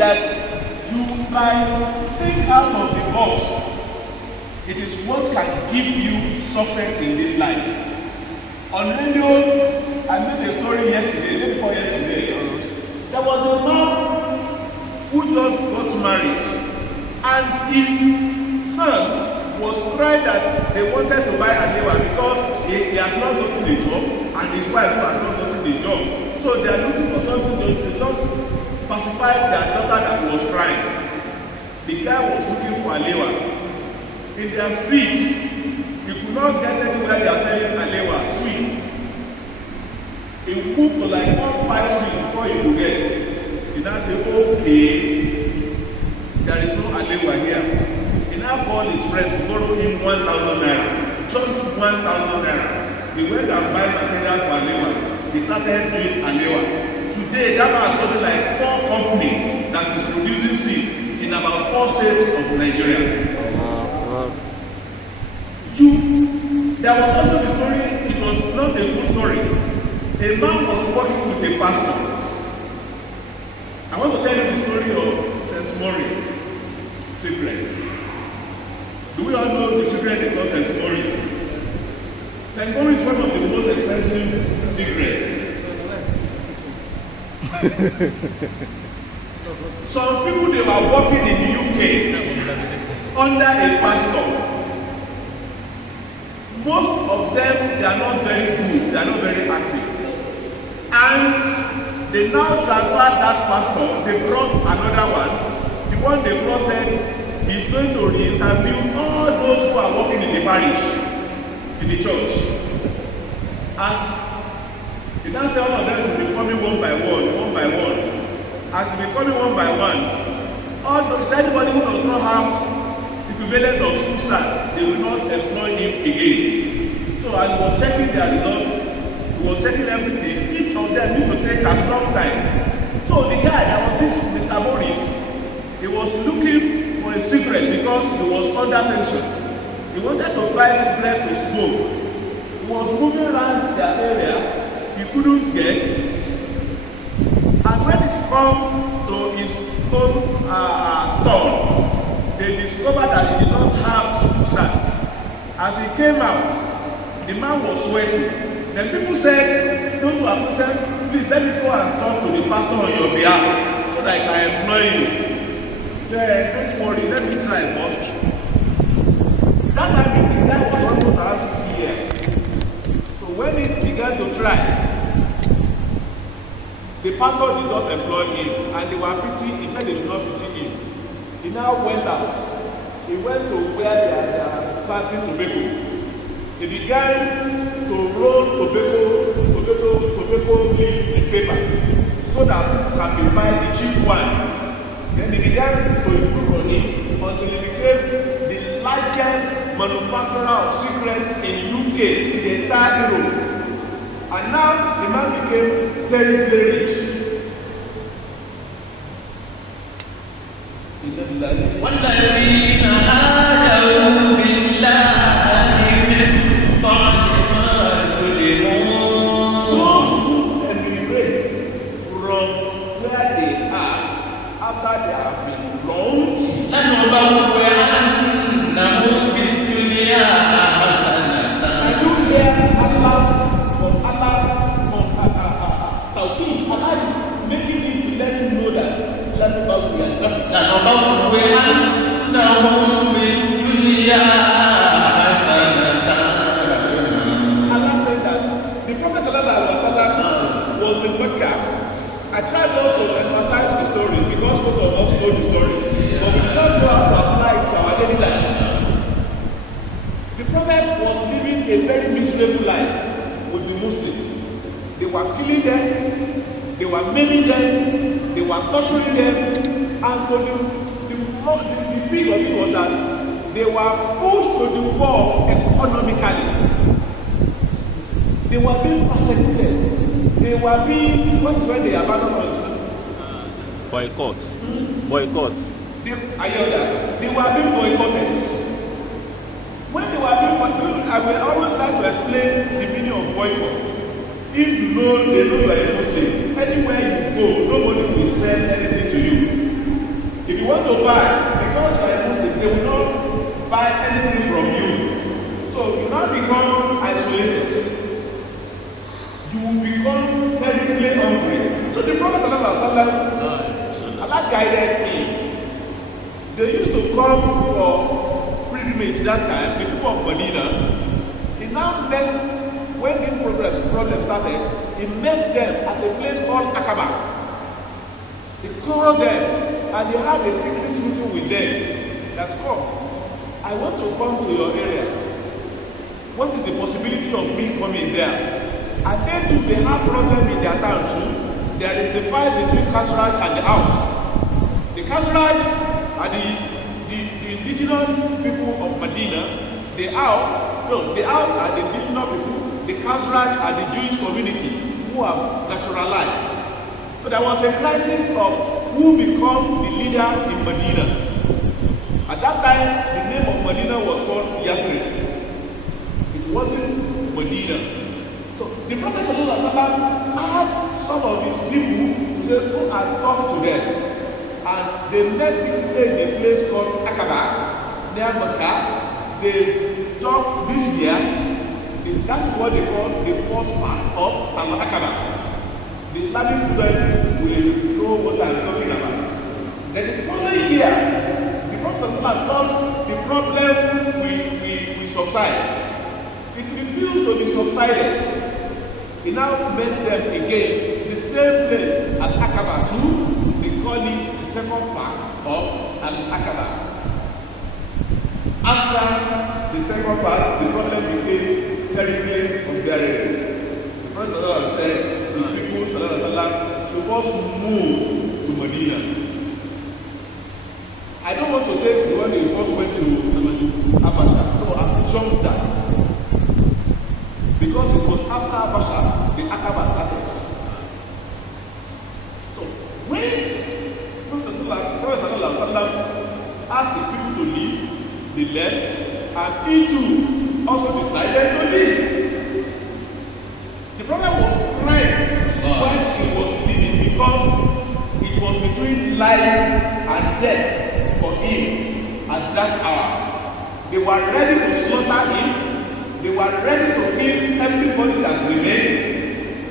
that you might think out of the box. It is what can give you success in this life. On radio, I made a story yesterday, day before yesterday. There was a man who just got married, and his son was crying that they wanted to buy a neighbor because he has not gotten a job, and his wife has not gotten a job. So they are looking for something to just pacify their daughter that was crying. The guy was looking for a neighbor. In their streets, you could not get anywhere they are selling alewa, sweets. He moved to like 1-5 streets before he could get. He now said, okay, there is no alewa here. He now called his friend to borrow him 1,000 naira. Just 1,000 naira. He went and buy materials for alewa. He started doing alewa. Today, that man has gotten like 4 companies that is producing seeds in about 4 states of Nigeria. There was also the story, it was not a good story. A man was working with a pastor. I want to tell you the story of St. Maurice secret. Do we all know the secret they call St. Maurice? St. Maurice is one of the most expensive secrets. Some people, they were working in the UK under a pastor. Most of them, they are not very good, they are not very active. And they now transferred that pastor, they brought another one. The one they brought said, he's going to re-interview all those who are working in the parish, in the church. As he now said, all of them should be coming one by one. As they be coming one by one, all those, anybody who does not have equivalent of school cert, they will not employ him again. So I was checking their results, he was checking everything. Each of them need to take a long time. So the guy, that was this Mr. Morris, he was looking for a cigarette because he was under tension. He wanted to buy a cigarette to smoke. He was moving around their area, he couldn't get. And when it come to his own turn, they discovered that he did not have school cert. As he came out, the man was sweating. Then people said, those who have said, please let me go and talk to the pastor on your behalf so that I can employ you. He said, don't worry, let me try first. That time, the guy was almost around 50 years. So when he began to try, the pastor did not employ him, and they were pitying him, and they should not pity him. He now went out. He went to where they are planting tobacco. He began to roll tobacco leaf in paper so that people can be buying the cheap one. Then he began to improve on it until he became the largest manufacturer of cigarettes in UK, in the entire Europe. And now the man became terribly rich. والذين هاجروا بالله من بعد ما ظلموا. Those who emigrate from where they are after they have been launched, لنبوئنهم في الدنيا حسنة. and you hear Allah's tawqid. Allah is making it to let you know that لنبوئنهم في الدنيا حسنة. Allah said that the Prophet ﷺ was in Mecca. I tried not to emphasize the story because most of us know the story, but we did not know how to apply it to our daily lives. The Prophet was living a very miserable life with the Muslims. They were killing them, they were maiming them, they were torturing them, and the big of it was that they were pushed to the wall economically. They were being persecuted. They were being, what's when they abandoned us? Boycott. Boycott. They were being boycotted. When they were being boycotted, I will always try to explain the meaning of boycott. If you know, they know you are a Muslim. Anywhere you go, nobody will sell anything to you. sallallahu alaihi wasallam, Allah guided him. They used to come for pilgrimage that time, the people of Medina. He now met, when this problem started, he met them at a place called Aqaba. He called them and he had a secret meeting with them that, come, I want to come to your area. What is the possibility of me coming there? And they too, they have problem in their town too. There is the fight between Khazraj and the Aus. The Khazraj are the indigenous people of Medina. The Aus are the indigenous people. The Khazraj are the Jewish community who are naturalized. So there was a crisis of who become the leader in Medina. At that time, the name of Medina was called Yathrib. It wasn't Medina. So the Prophet ﷺ had some of his people to say, go and talk to them. And they met him in a place called Aqaba, near Mecca. They talked this year. That is what they call the first part of Al-Aqaba. The Islamic students will know what I'm talking about. Then the following year, the Prophet thought the problem will subside. It refused to be subsided. He now met them again, the same place at Aqaba too. They call it the second part of Al-Aqaba. After the second part, the problem became terribly unbearable. The Prophet said, his people should first move to Medina. I don't want to take the one they first went to Habasha. No, I've jumped that. Because it was after Habasha, the Aqaba started. So when Prophet asked his people to leave, they left, and he too also decided to leave. The Prophet was crying when he was leaving because it was between life and death for him at that hour. They were ready to slaughter him. They were ready to kill everybody that remained.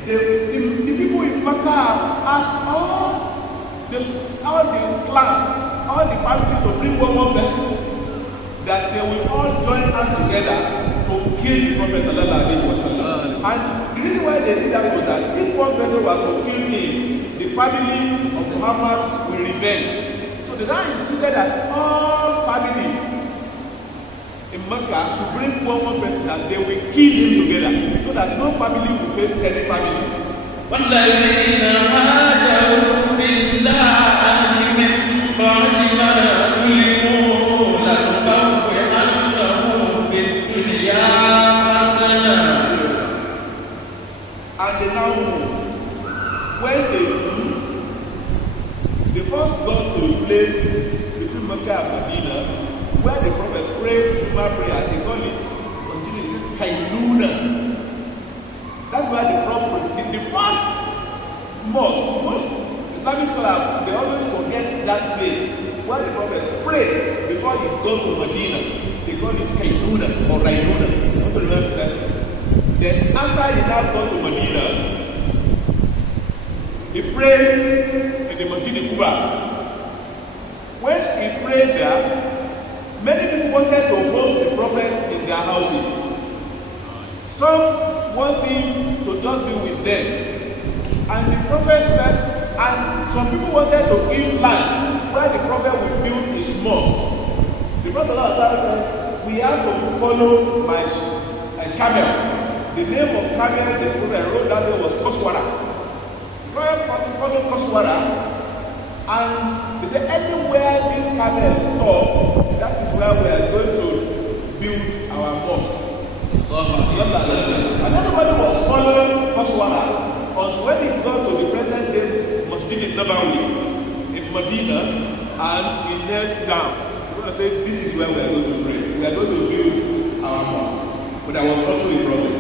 The people in Mecca asked all the clans, all the families to bring one person, that they will all join hands together to kill the Prophet sallallahu alaihi wasallam. And the reason why they did that was that if one person was to kill him, the family of Muhammad will revenge. So they now insisted that all family in Mecca should bring one person that they will kill him together, so that no family will face any family. والذين هاجروا بالله من بعد ما ظلموا لنبوئنهم في الدنيا حسنة. And they now move. When they move, they first got to the place between Mecca and Medina, where the Prophet prayed Juma prayer. They call it Hailuna. That's where they from. The first mosque, most Islamic scholars, they always forget that place where the Prophet prayed before he go to Medina. They call it Hailuna or Railuna. I want to remember that. Then after he now gone to Medina, he prayed in the Masjid Quba. When he prayed there, many people wanted to host the prophets in their houses. Some wanting to just be with them. And the prophet said, and some people wanted to give land where the prophet would build his mosque. The Prophet said, we have to follow my camel. The name of camel the prophet wrote that day was Koswara. The prophet followed Koswara, and they said, anywhere these camels stop, that is where we are going to build our mosque. And everybody was following Koswara until when he got to the present day Masjid Nabawi in Medina, and he knelt down. The prophet said, this is where we are going to pray. We are going to build our mosque. But there was also a problem.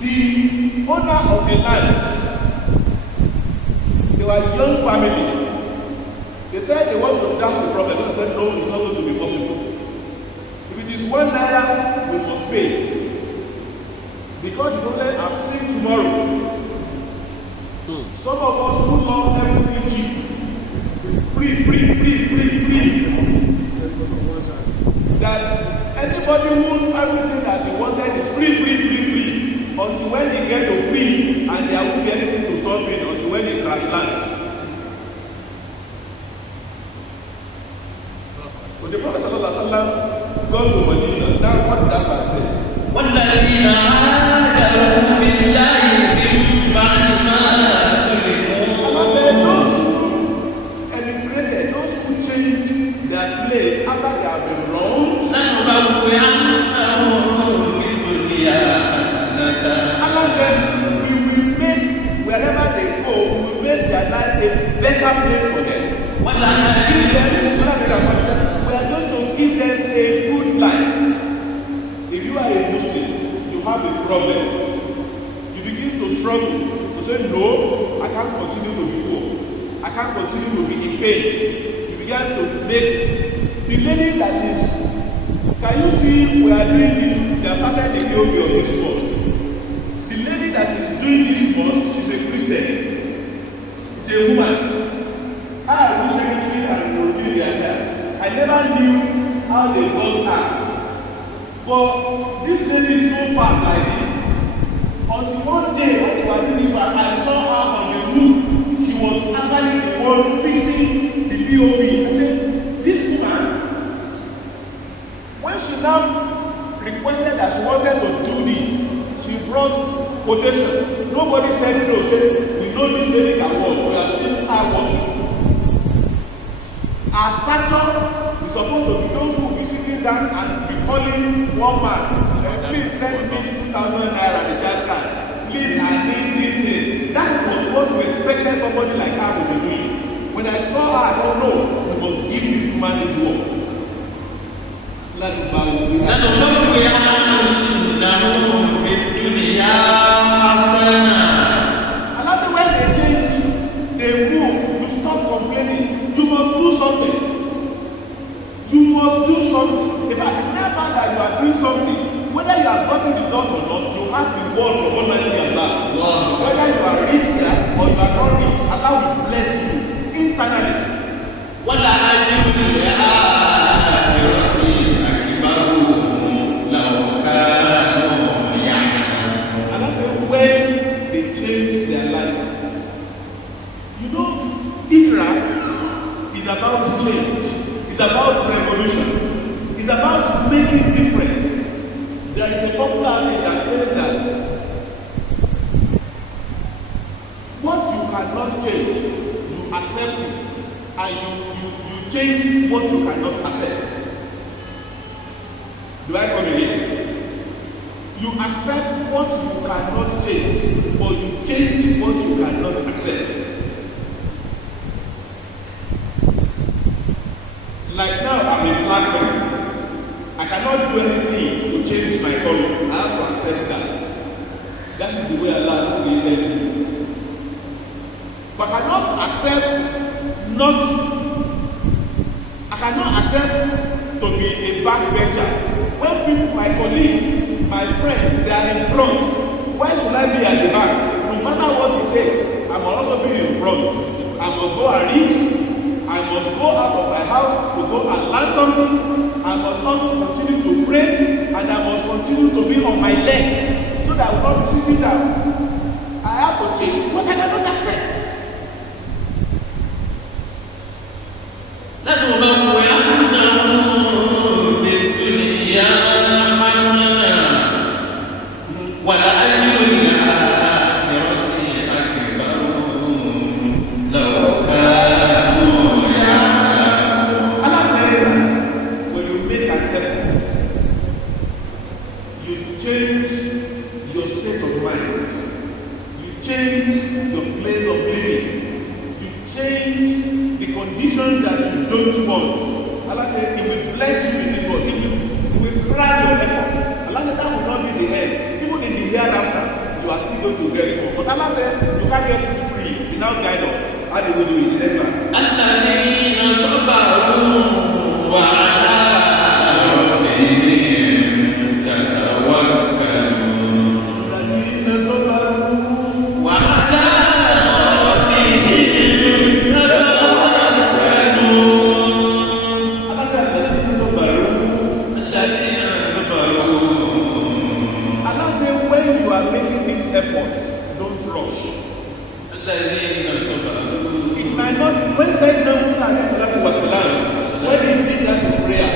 The owner of the land, they were a young family. They said they want to dance the prophet. They said, no, it's not going to be possible. If it is 1 naira, we must pay. Because the prophet have seen tomorrow. Some of us who love everything cheap. Free. That anybody who everything that he wanted is free. Until when they get to free and there won't be anything to stop it until when they crash land. So the Prophet sallallahu alaihi wasallam gone to Medina. Now what that verse say? وَالَّذِينَ هَاجَرُوا فِي اللَّهِ مِن بَعْدِ مَا ظُلِمُوا. Allah said those who emigrated, those who changed their place after they have been wronged. لَنُبَوِّئَنَّهُم فِي الدُّنْيَا حَسَنَةً. Allah said we will make wherever they go, we will make their life a better place for them. We are going to give them a good life. If you are a Muslim, you have a problem. You begin to struggle to say, no, I can't continue to be poor. I can't continue to be in pain. You begin to make the lady that is, can you see we are doing this? They have started the POP of this month. The lady that is doing this month, she's a Christian. She's a woman. I was secretary and Nigeria. I never knew how they got her. But this lady is so far like this. Until one day when they were doing this one, I saw her on the roof. She was actually the one fixing the POP. I said, this woman, when she now requested that she wanted to do this, she brought quotation. Nobody said no. Said, we know this lady can work. We are seeing her working. Our structure is supposed to be those who will be sitting down and be calling one man, please send me 2,000 naira recharge card. Please, I need this thing. That was what we expected somebody like her to be doing. When I saw her, I said, no, we must give this woman this work. لَنُبَوِّئَنَّهُم فِي الدُّنْيَا حَسَنَةً. And that's when they change, they move, you stop complaining. You must do something. You must do something. If I never that you are doing something, whether you have gotten result or not, you have the word from Almighty Allah. Whether you are rich there or you are not rich, Allah will bless you internally. وَلَأَجْرُ الْآخِرَةِ أَكْبَرُ لَوْ كَانُوا يَعْلَمُونَ. And that's when they change their life. You know, Hijra is about change. It's about revolution. It's about making difference. There is a popular thing that says that what you cannot change, you accept it, and you change what you cannot accept. Do I come again? You accept what you cannot change, but you change what you cannot accept. Like now, I'm a black person. I cannot do anything to change my color. I have to accept that. That is the way Allah has created me. But I cannot accept to be a backbencher. When people, my colleagues, my friends, they are in front, why should I be at the back? No matter what it takes, I must also be in front. I must go and read. I must go out of my house to go and learn something. I must also continue to pray, and I must continue to be on my legs so that I will not be sitting down. I have to change what I cannot accept. لَنُبَوِّئَنَّهُم فِي الدُّنْيَا حَسَنَةً وَلَأَجْرُ الْآخِرَةِ أَكْبَرُ لَوْ كَانُوا يَعْلَمُونَ. Allah said that when you make an effort, you change your state of mind, you change your place of living, you change the condition that you don't want. Allah said He will bless you in this world. He will grant your effort. Allah said that will not be the end. Even in the hereafter, you are still going to get more. But Allah said you can't get it free. He now guide us. How do we do it? Let us. الَّذِينَ صَبَرُوا وَعَلَىٰ رَبِّهِمْ يَتَوَكَّلُونَ. الذين صبروا وَعَلَىٰ might not, when Sayyidina Musa alayhi salatu wasalam, when he did that his prayer,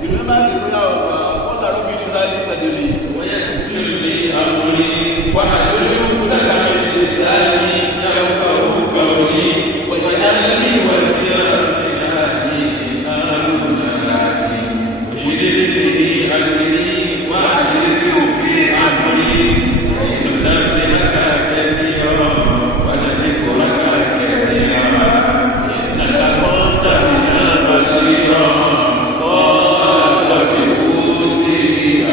you remember the prayer of all the Arabic Shurali Sadili, ويسر لي أمري واحلل عقدة من لساني يفقهوا قولي واجعل لي وزيرا من أهلي هارون أخي واشدد به أزري وأشركه في أمري كي نسبحك كثيرا ونذكرك كثيرا إنك كنت بنا بصيرا قال قد أوتيت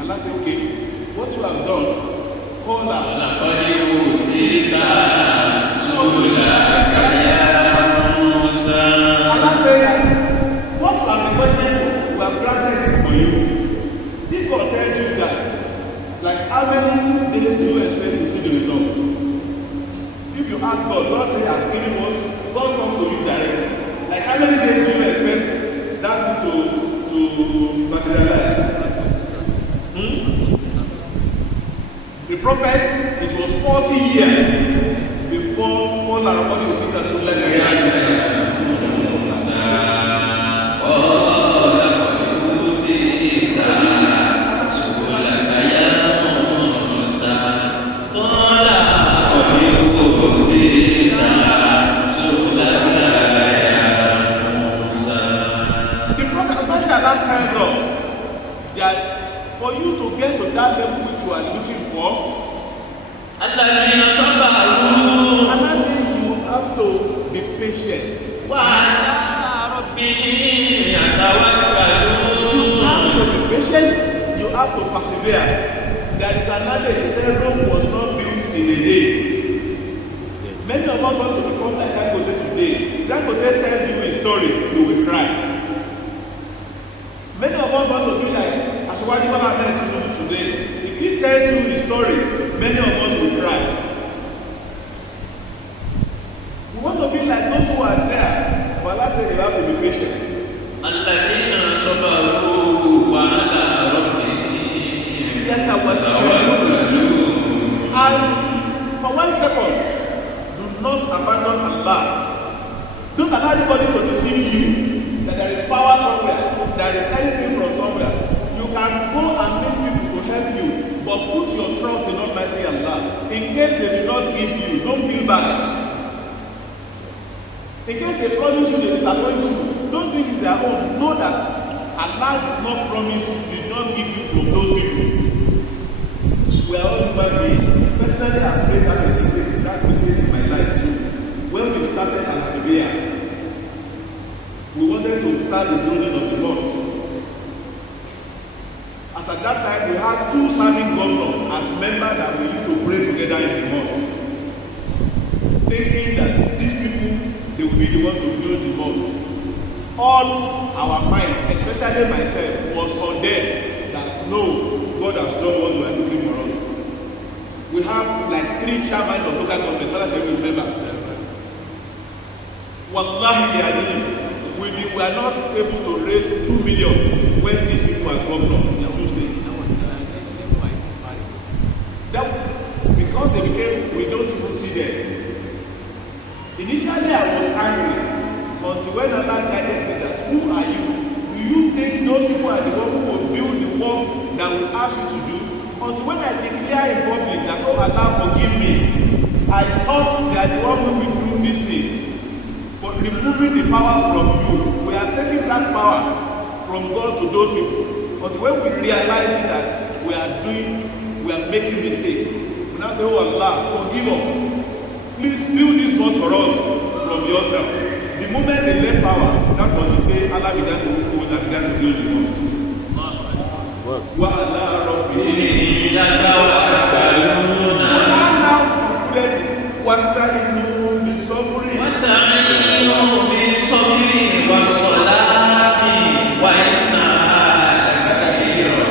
Allah said, okay, what you have done, call out. Allah said, what you have requested for, we have granted it for you. If God tells you that, like how many days do you expect to see the results? If you ask God, God says, I'm giving what, God comes to you directly. Like how many days do you expect that to materialize? The prophets, it was 40 years before all our body would think that so let the prophet Allah tells us that for you to get to that level which you are looking for, Allah says you have to be patient. You have to be patient, you have to persevere. There is another, he said Rome was not built in a day. Many of us want to become like Dangote today. Dangote tells you a story, you will cry. Many of us want to be like Ashwani Mohammed today. If he tells you his story, many of us will cry. We want to be like those who are there, but Allah said you have to be patient. And for 1 second, do not abandon Allah. Don't allow anybody to deceive you that there is power somewhere, there is anything from somewhere. You can go and make people to help you, but put your trust in Almighty Allah. In case they do not give you, don't feel bad. In case they promise you, they disappoint you, don't think it's their own. Know that Allah did not promise, did not give you from those people. We are all human beings. Personally, I prayed that mistake in my life too. When we started AL-HABIBIYYAH, we wanted to start the building of the mosque. As at that time, we had 2 serving governors as members that we used to pray together in the mosque. Thinking that these people, they will be the one to build the mosque. All our mind, especially myself, was on them that no, God has done what we are looking for us. We have like 3 chairmen of local government, what I shall remember. Wallahi, we are not able to raise 2 million when these people are governors in 2 states. That, because they became, we don't even see them. Initially, I was angry until when Allah guided me that, who are you? Do you think those people are the one who will build the work that we ask you to do? Until when I declare in public that, oh Allah, forgive me, I thought they are the one who will do this thing. But removing the power from you, we are taking that power from God to those people. But when we realize that we are making mistakes, we now say, oh Allah, forgive us. Please build this mosque for us from yourself. The moment they left power, that was the day Allah began to build the mosque. وَعَلَىٰ رَبِّهِمْ يَتَوَكَّلُونَ. Allah concluded, وَاسْتَعِينُوا بِالصَّبْرِ وَالصَّلَاةِ وَإِنَّهَا لَكَبِيرَةٌ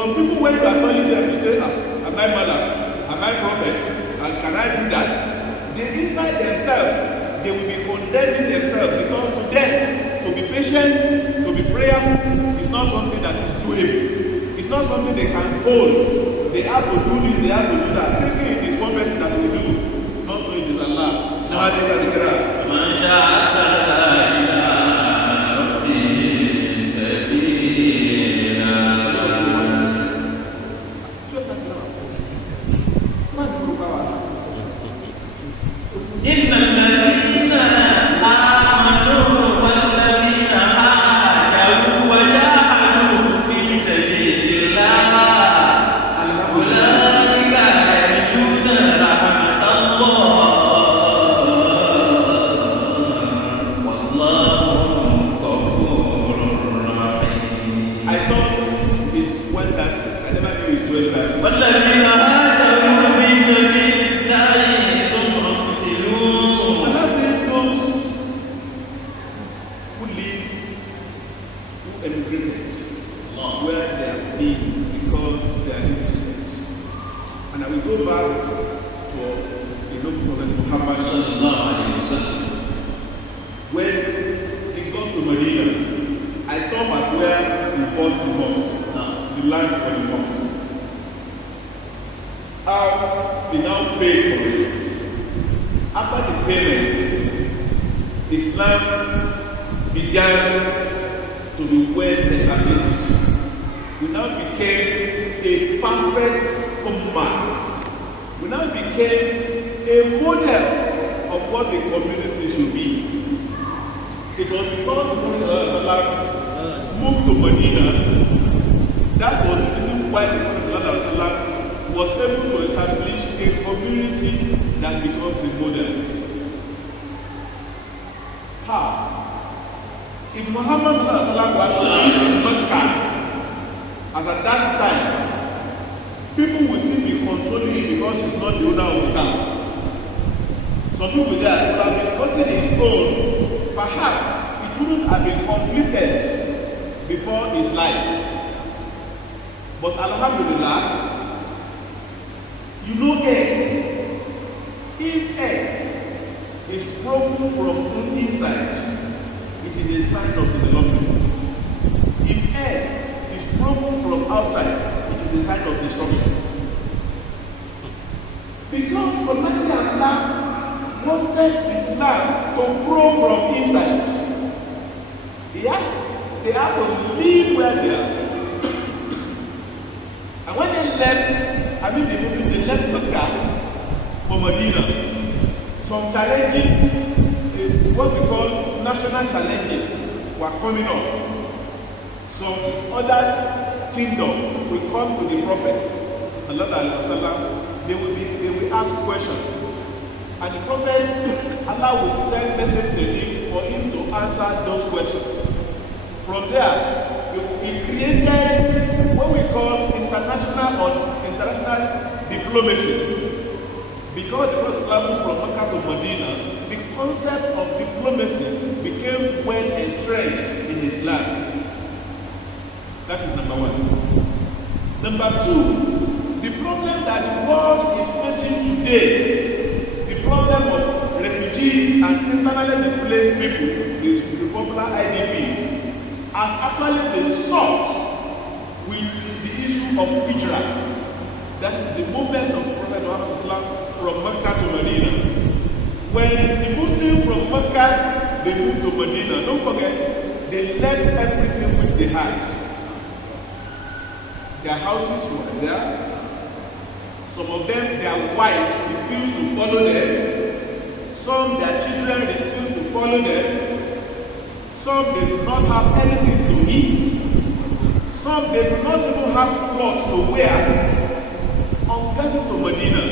some people, when you are telling them, you say, am I Malak? Am I prophet? And can I do that? They inside themselves, they will be condemning themselves, because to them, to be patient, to be prayerful, is not something that is doable. It's not something they can hold. They have to do this, they have to do that. Thinking it is one person that will do, not knowing it is Allah. Now they can figure out. Hijra. That is the movement of Prophet Muhammad from Mecca to Medina. When the Muslims from Mecca, they moved to Medina, don't forget, they left everything which they had. Their houses were there. Some of them, their wives refused to follow them. Some, their children refused to follow them. Some, they do not have anything to eat. Some, they do not even have clothes to wear. On getting to Medina,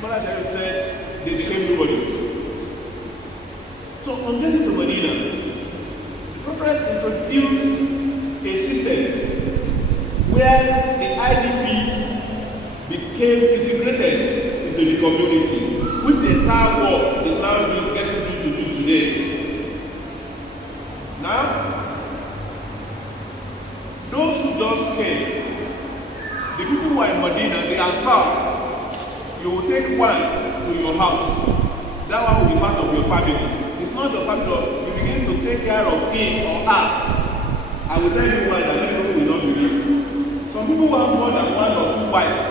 Brother Sharif said they became nobody. So on getting to Medina, the Prophet introduced a system where the IDPs became integrated into the community, which the entire world is now getting to do today. Now, just came, the people who are in Medina, the Ansar, you will take one to your house. That one will be part of your family. It's not your family. You begin to take care of him or her. I will tell you why that many people will not believe. Some people who have more than one or two wives,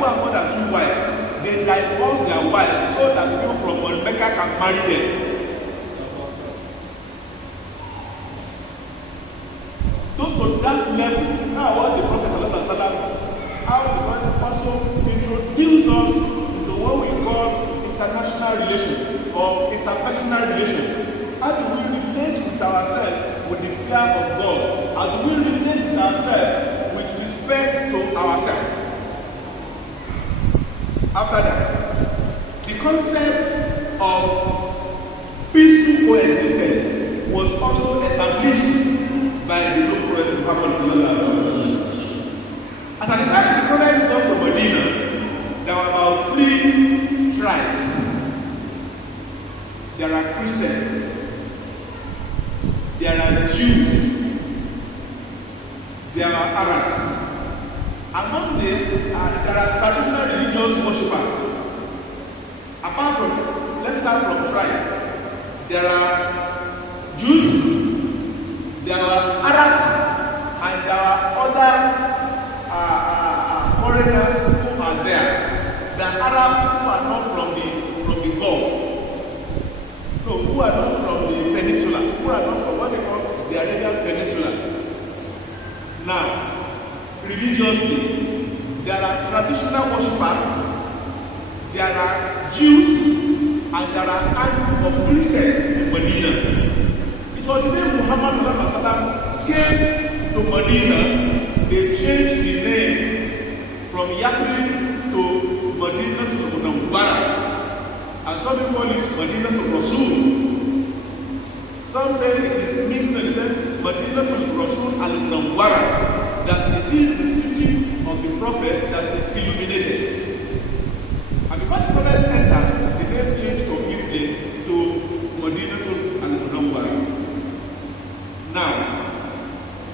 they divorce their wives so that people from Mecca can marry them. Those to that level, now what the Prophet how the Prophet also introduce us into what we call international relation or interpersonal relation. How do we relate with ourselves with the fear of God? How do we relate with ourselves with respect to ourselves? After that, the concept of peaceful coexistence was also established by the Lord Prophet Muhammad. As at the time the Prophet got to Medina, there were about 3 tribes. There are Christians, there are Jews, there are Arabs. Among them, there are traditional religious worshippers. Apart from, let's start from tribe. There are Jews, there are Arabs, and there are other foreigners who are there. The Arabs who are not from the Gulf. No, who are not from the peninsula, who are not from what they call the Arabian Peninsula. Now, religiously, there are traditional worshippers, there are Jews, and there are handful of Christians in Medina. It was the day Muhammad came to Medina, they changed the name from Yathrib to Medina to Munawwara. And some people call it Medina to Rasul. Some say it is mixed with Medina to Rasul al-Munawwara, that it is the city of the Prophet that is illuminated. And because the Prophet entered, the name changed completely to Medina to al-Munawwara. Now,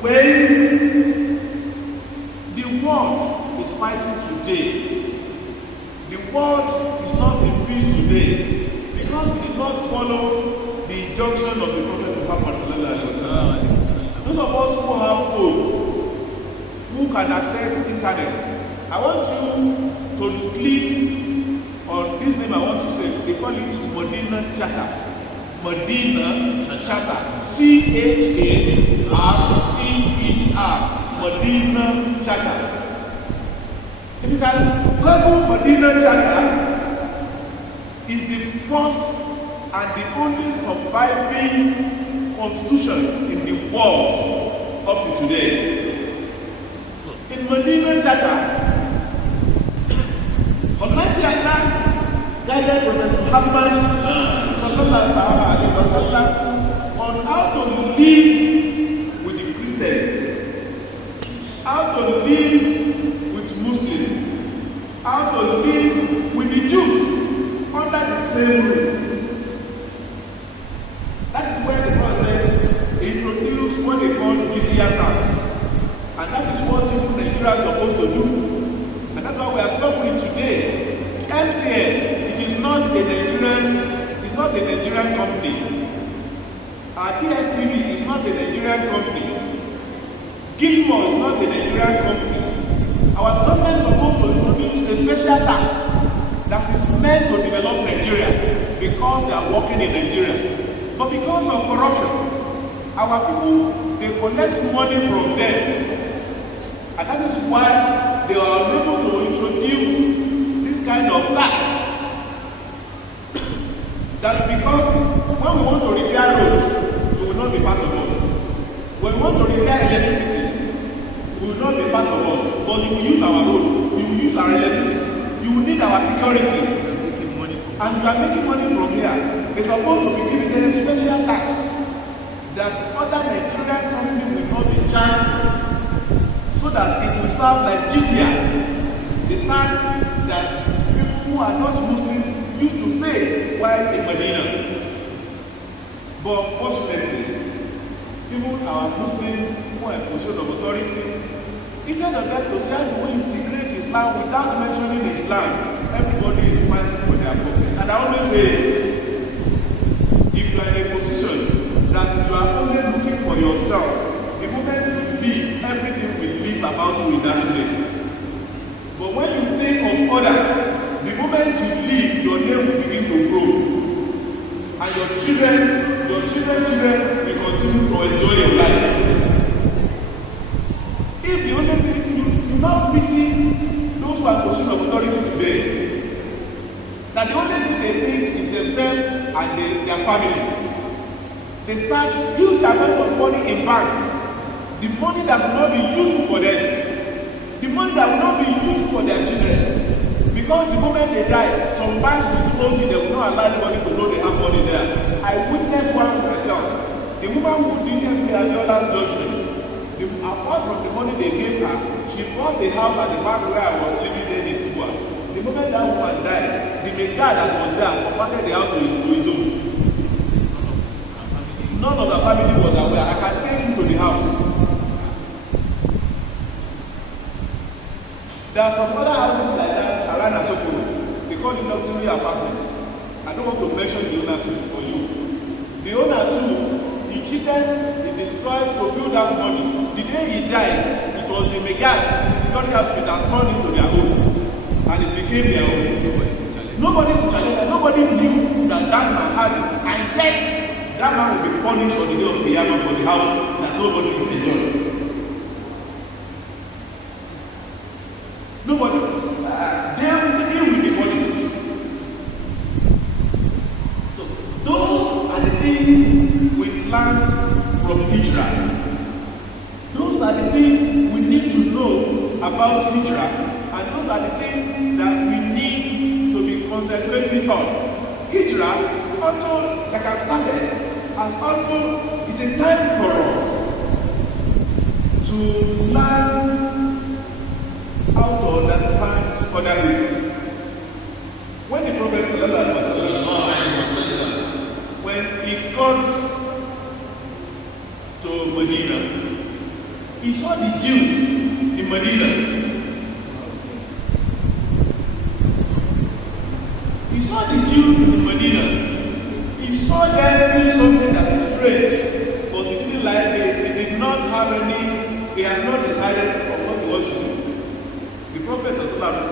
when the world is fighting today, the world is not in peace today because it did not follow the injunction of the Prophet Muhammad. Those of us who have phone, who can access internet, I want you to click on this name I want to say. They call it Medina Charter. Medina Charter. C-H-A-R-T-E-R. Medina Charter. If you can Google Medina Charter, is the first and the only surviving constitution in the world up to today. In Medina Charter, Almighty Allah guided Prophet Muhammad sallallahu alaihi wasallam on how to live with the Christians, how to live with Muslims, how to live with the Jews under the same roof. That is where the Prophet introduced what they call jizya tax, and that is what even Nigeria is supposed to do, and that's why we are suffering today. MTN, it is not a Nigerian company. Our DSTV is not a Nigerian company. Gilmore is not a Nigerian company. Our government is supposed to introduce a special tax that is meant to develop Nigeria because they are working in Nigeria. But because of corruption, our people, they collect money from them. And that is why they are unable to introduce this kind of tax. That's because when we want to repair roads, you will not be part of us. When we want to repair electricity, you will not be part of us. But you will use our road, you will use our electricity, you will need our security. And you are making money from here. They're supposed to be giving them a special tax that other Nigerian companies will not be charged, so that it will serve like jizya, the tax that people who are not Muslims used to pay while in Medina. But fortunately, even our Muslims who are in position of authority, Instead of that to say how do we integrate Islam without mentioning Islam, everybody is fighting for their pocket. And I always say it, if you are in a position that you are only looking for yourself, the moment you leave, everything will leave about you in that place. But when you think of others, the moment you leave, your name will begin to grow. And your children will continue to enjoy your life. If the only thing, you now pity those who are in position of authority today, that the only thing they think is themselves and their family. They start huge amount of money in banks. The money that will not be useful for them. The money that will not be useful for their children. Because the moment they die, some banks will close it, they will not allow anybody to know they have money there. I witnessed one myself. The woman who didn't pay $100 judgment. Apart from the money they gave her, she bought the house at the back where I was living there in Cuba. The moment that woman died, the guy that was there converted the house to his own. None of the family was aware. I can take him to the house. There are some other houses like that around Asokoro. They call it luxury apartments. I don't want to mention the owner too for you. The owner too, he cheated, he destroyed to build that money. The day he died, it was the Megad, the security outfit that turned into their own. And it became their own. Nobody could challenge that. Nobody knew that that man had it. And yet, that man will be punished on the day of Qiyamah for the house that nobody is enjoying. Nobody. He will be punished. So, those are the things we learned from Hijra. Those are the things we need to know about Hijra. And those are the things that we need to be concentrating on. Hijra, also, like I've started, as also is a time for us to learn how to understand other people. When the Prophet when he got to Medina, he saw the Jews in Medina. He saw the Jews in Medina. He saw them doing something that is strange, but he didn't like it. He did not have any, he has not decided on what he wants to do. The Prophet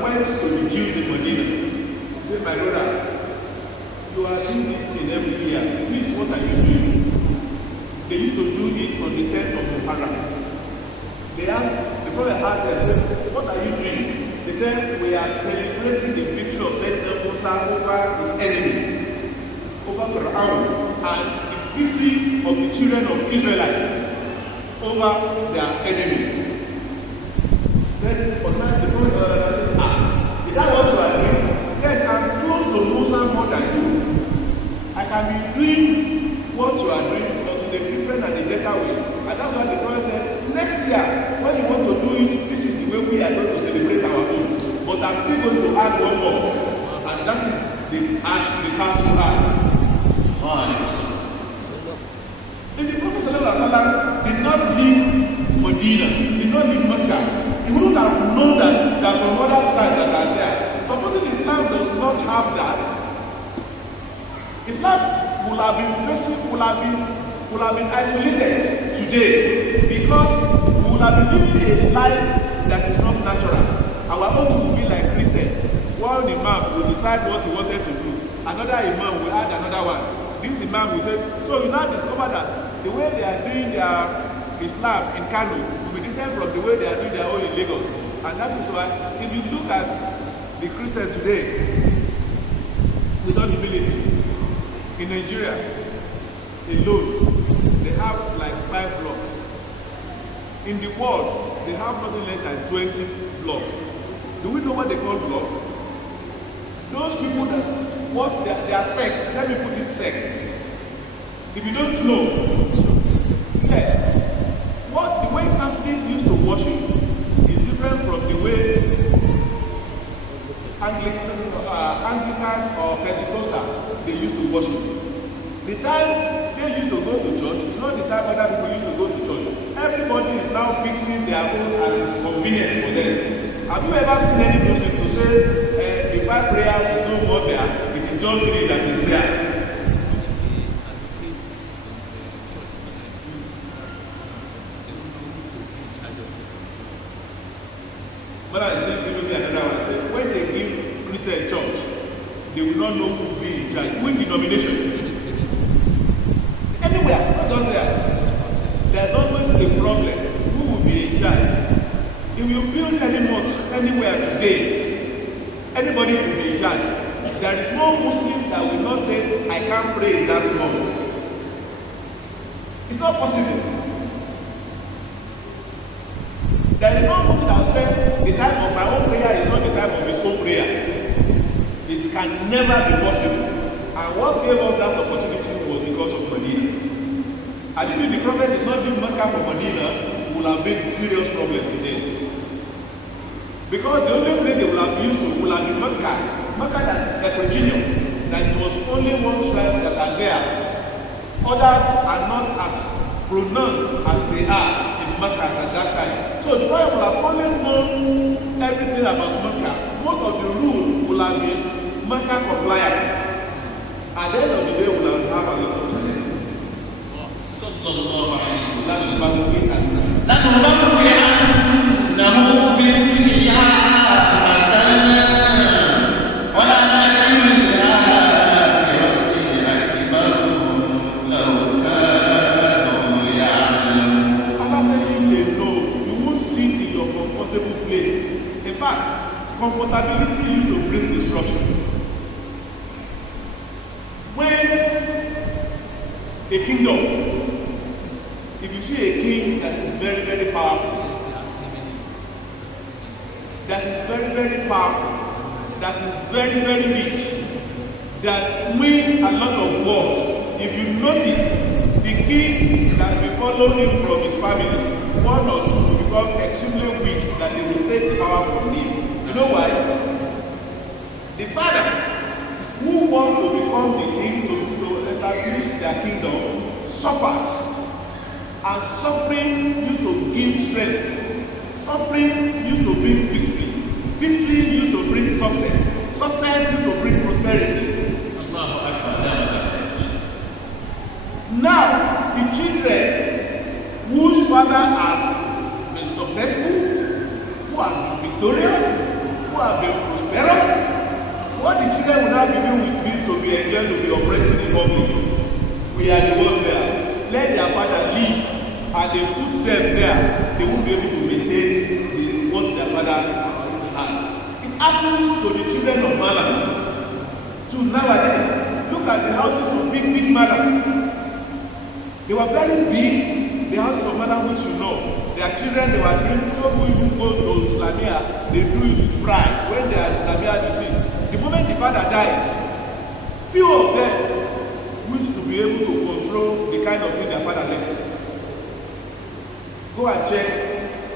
went to the Jews in Medina. He said, my brother, you are doing this thing every year. Please, what are you doing? They used to do it on the 10th of Muharram. They asked, the Prophet asked them, what are you doing? They said, we are celebrating the victory of Sayyidina Musa over his enemy, over Pharaoh, and the victory of the children of Israel over their enemy. Then, on that, the Prophet said, is that what you are doing? Then I'm close to Musa more than you. I can be doing what you are doing, but in a different and a better way. And that's why the Prophet said, next year, when you want to do it, this is the way we are going to celebrate our own. But I'm still going to add one more. And that is the Tasu'a. If the Prophet did not leave Medina, did not leave Mecca, he wouldn't have known that there are some other styles that are there. Supposing Islam does not have that, Islam would have been isolated today because we would have been living a life that is not natural. Our own will be like Christian. One imam will decide what he wanted to do. Another imam will add another one. This imam will say, so you now discover that the way they are doing their Islam in Kano will be different from the way they are doing their own in Lagos. And that is why, if you look at the Christians today, without humility, in Nigeria alone, they have like 5 blocks. In the world, they have nothing less than 20 blocks. Do we know what they call blocks? Those people that, what they are sects, let me put it sects. If you don't know, yes, what the way Catholics used to worship is different from the way Anglican or Pentecostal they used to worship. The time they used to go to church is not the time other people used to go to church. everybody is now fixing their own as is convenient for them. Have you ever seen any Muslim to say the 5 prayers is no more there, it is just 3 that is there? But I said, give me another one. I said, when they give Christian church, they will not know who will be in charge. Which denomination? Anywhere, not just there. There's always a problem. Who will be in charge? If you build any mosque anywhere today, anybody will be in charge. There is no Muslim that will not say, I can't pray in that mosque. It's not possible. There is no Muslim that will say, the time of my own prayer is not the time of his own prayer. It can never be possible. And what gave us that opportunity was because of Medina. And if the Prophet did not do Mecca for Medina, we would have been a serious problem today. Because the only place they would have used to would have been Mecca. Mecca that is heterogeneous, that it was only one tribe that are there. Others are not as pronounced as they are in Mecca at that time. So the Prophet would have only known everything about Mecca. Most of the rules will have been Mecca compliance. At the end of the day, we will have a lot of challenges. That's the Bible we can. That's the Bible we can. Now, we comfortability used to bring destruction. When a kingdom, if you see a king that is very, very powerful, that is very, very powerful, that is very, very rich, that wins a lot of wars, if you notice, the king that will follow him from his family, 1 or 2 will become extremely weak, that they will take power from him. You know why? The father who wants to become the king to establish their kingdom suffered. And suffering used to give strength. Suffering used to bring victory. Victory used to bring success. Success used to bring prosperity. Now, the children whose father has been successful, who has been victorious, who have been prosperous, what the children will now begin with me to be enjoying to be oppressing the public. We are the ones there. Let their father leave, and they put them there. They won't be able to maintain what their father had. It happens to the children of Malam. So nowadays, look at the houses of big Malams. They were very big. The houses of Malam, which you know. Their children, they were doing, people who even go to Islamia, they do it with pride. When they are in Islamia, you see, the moment the father dies, few of them wish to be able to control the kind of thing their father left. Go and check.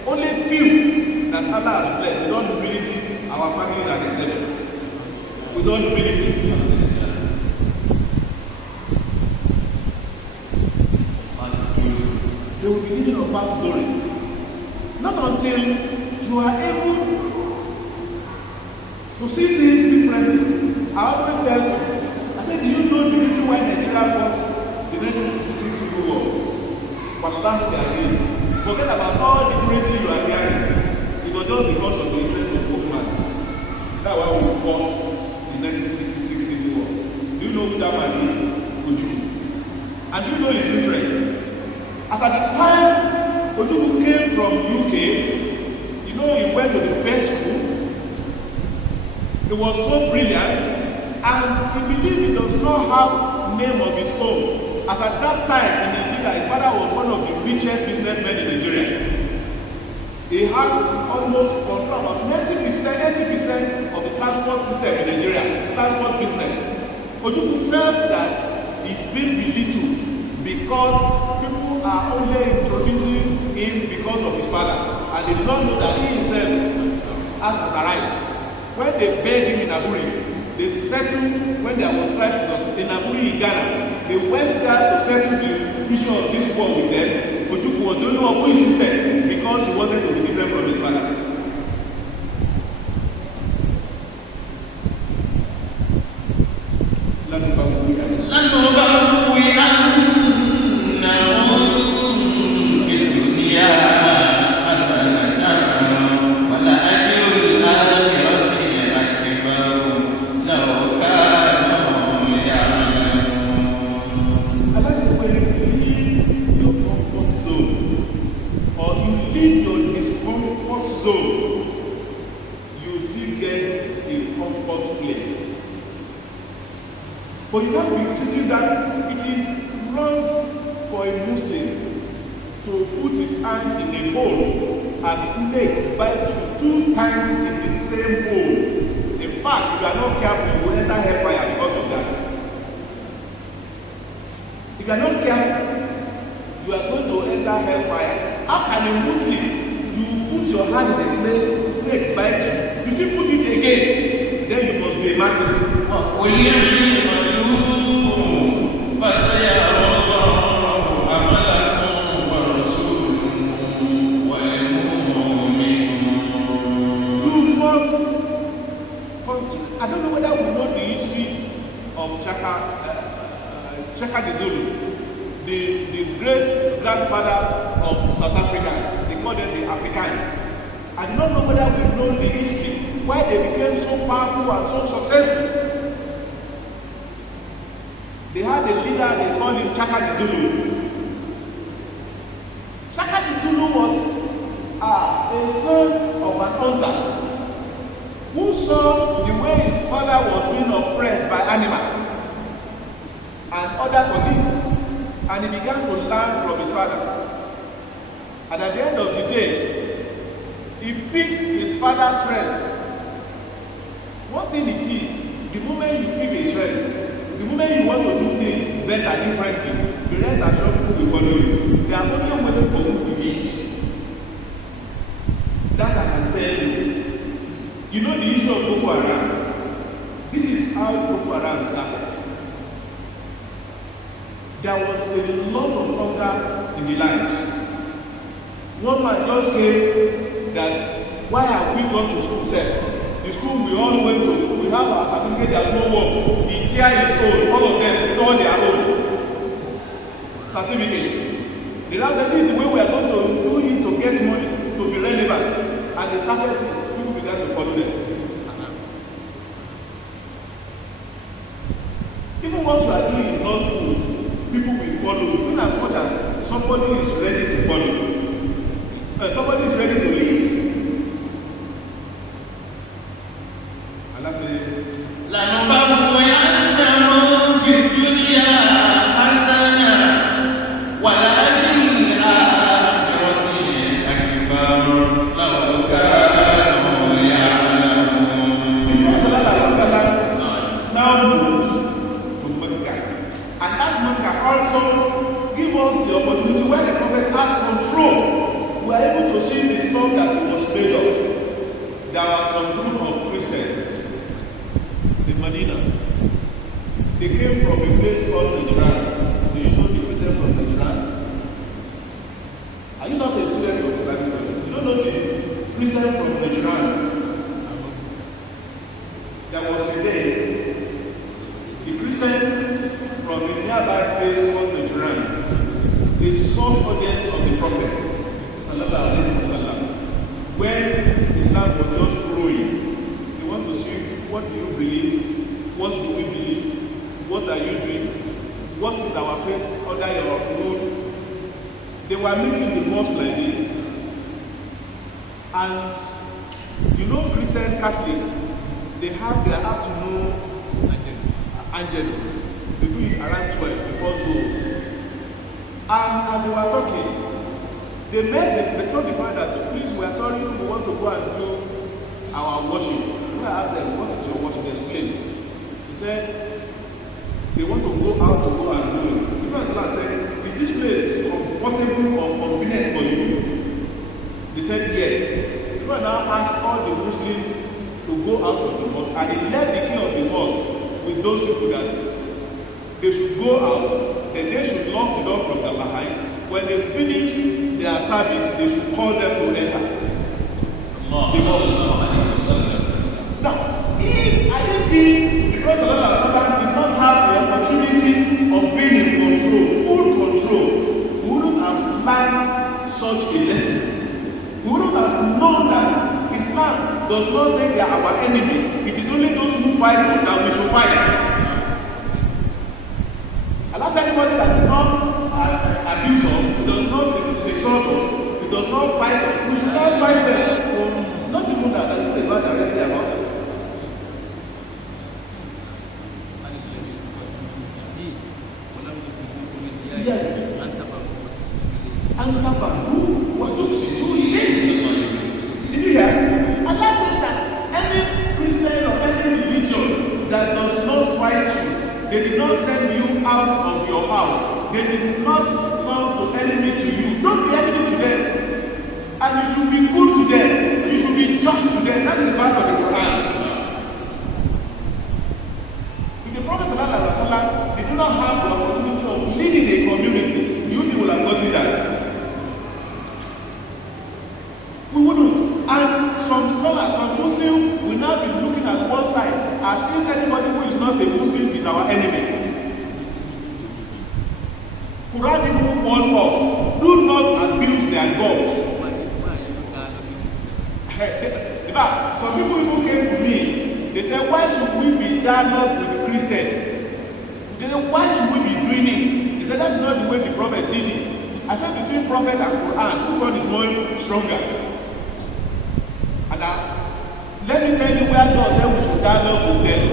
Only few that Allah has blessed. With all humility, our families are exception. With all humility. They will be living of past glory. Not until you are able to see things differently. I always tell you, I said, do you know the reason why Nigeria fought the 1966 Civil War? Wallahi, they are here. Forget about all the crazy you are hearing. It was just because of the interest of Pokemon. That's why we fought the 1966 Civil War. Do you know who that man is? Ojuku. And do you know his interest? As at the time Ojuku came from UK, you know, he went to the best school. He was so brilliant, and he believed he does not have name of his own. As at that time in Nigeria, his father was one of the richest businessmen in Nigeria. He has almost control about 80% of the transport system in Nigeria, transport business. Ojuku felt that he's been belittled because people are only introducing him because of his father, and they do not know that he himself has arrived. When they begged him in Aburi, They settled when there was crisis in Aburi in Ghana. They went there to settle the issue of this war with them. Ojukwu was the only one who insisted because he wanted to be different from his father. But you can't be treating that it is wrong for a Muslim to put his hand in a hole and snake bites you 2 times in the same hole. In fact, if you are not careful, you will enter hellfire because of that. If you are not careful, you are going to enter hellfire. How can a Muslim, you put your hand in a place, snake bites you, you still put it again, then you must be a mad person. I don't know whether we know the history of Chaka the Zulu, the great grandfather of South Africa. They call them the Africans. I do not know whether we know the history, why they became so powerful and so successful. They had a leader, they called him Chaka the Zulu. Chaka the Zulu was a son of an hunter who saw the way his father was being oppressed by animals and other colleagues, and he began to learn from his father. And at the end of the day, he picked his father's strength. One thing it is, the moment you pick a strength, the moment you want to do things better, differently, the rest are sure people will follow you. They are only waiting for who to eat. That I can tell you. You know the issue of Boko Haram? This is how Boko Haram started. There was a lot of hunger in the land. One man just came that, why have we gone to school, sir? The school we all went to, we have our certificate, there's no work. He tear his own, all of them tore their own certificates. The last said, this is the way we are going to do it to get money, to be relevant. And they started, people began to follow them. Even what you are doing is not good, people will follow you. In as much as somebody is ready to follow you, somebody is ready to leave. And that's it. There were some group of Christians in Medina. They came from a place called Hijra. Do you know the Christians from Hijra? Are you not a student of Islamic studies? You don't know the Christians from Hijra? There was a day, the Christians from a nearby place called Hijra, they sought audience of the prophets, sallallahu alaihi wasallam, when Islam was just growing. They want to see, what do you believe? What do we believe? What are you doing? What is our faith under your rule? They were meeting the mosque like this. And you know, Christian Catholic, they have their afternoon angelus. They do it around 12 before so. And as they were talking, they told the father that, please, we are sorry, we want to go and do our worship. When I asked them, what is your worship? They explained. He said, they want to go out to go and do it. Because I said, is this place comfortable or convenient for you? They said, yes. People now asked all the Muslims to go out of the mosque, and they left the king of the mosque with those people that they should go out, then they should lock the door from the behind. When they finish their service, they should call them to enter. Now, if I didn't because Allah did not have the opportunity of being in control, full control, we wouldn't have learned such a lesson. We wouldn't have known that Islam does not say they are our enemy. It is only those who fight us that we should fight. Allah said anybody that is not abuse us, does not insult us, does not fight us, we should not fight them. Not even that, I think about directly about it. Did you hear? Allah said that any Christian or any religion that does not fight you, they did not send you out of your house, they did not come to enemy to you. Don't be enemy to them. And you should be good to them. You should be just to them. That's the verse of the Quran. If the Prophet ﷺ did not have the opportunity of leading a community, you people will have gotten that. We wouldn't. And some scholars, some Muslims will now be looking at one side as if anybody who is not a Muslim is our enemy. Quran even warns us, do not abuse their gods. In fact, some people who came to me, they said, why should we be dialogue with the Christian? They said, why should we be doing it? They said, that's not the way the prophet did it. I said, between prophet and Quran, which one is more stronger? And let me tell you where God said we should dialogue with them.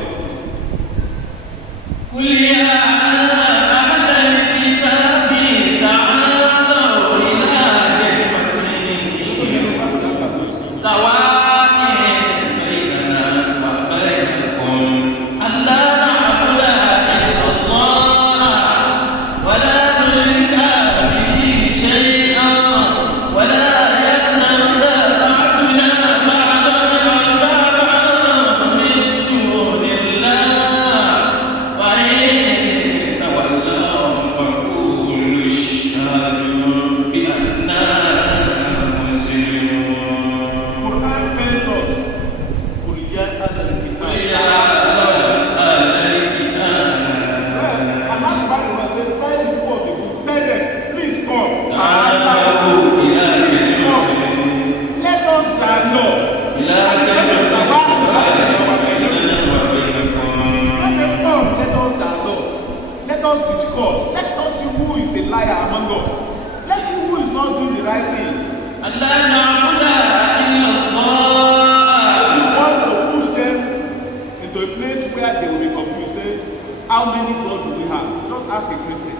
How many gods do we have? Just ask a Christian.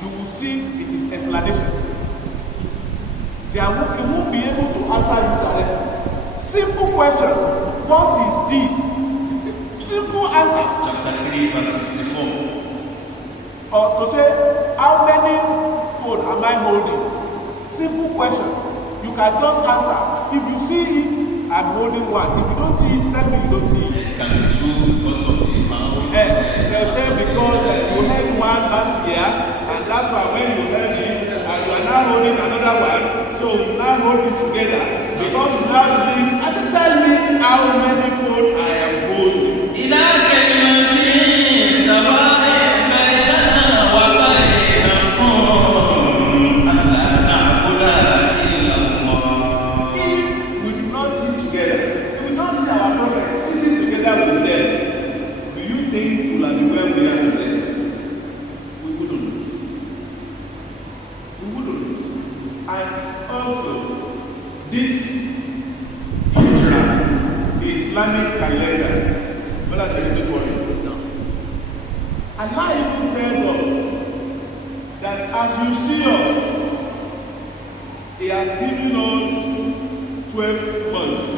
You will see it is explanation. They won't be able to answer you directly. Simple question. What is this? Simple answer. Chapter 3, verse 64. Or to say, how many phone am I holding? Simple question. You can just answer. If you see it, I'm holding one. If you don't see it, tell me you don't see it. It can be true because of the power. They say because you held one last year, and that's why when you held it, and you are now holding another one, so you now hold it together. Because you now think, I said, tell me how many phones I am holding. This Hijra, the Islamic calendar, what are you for it? No. Allah even tells us that as you see us, He has given us 12 months.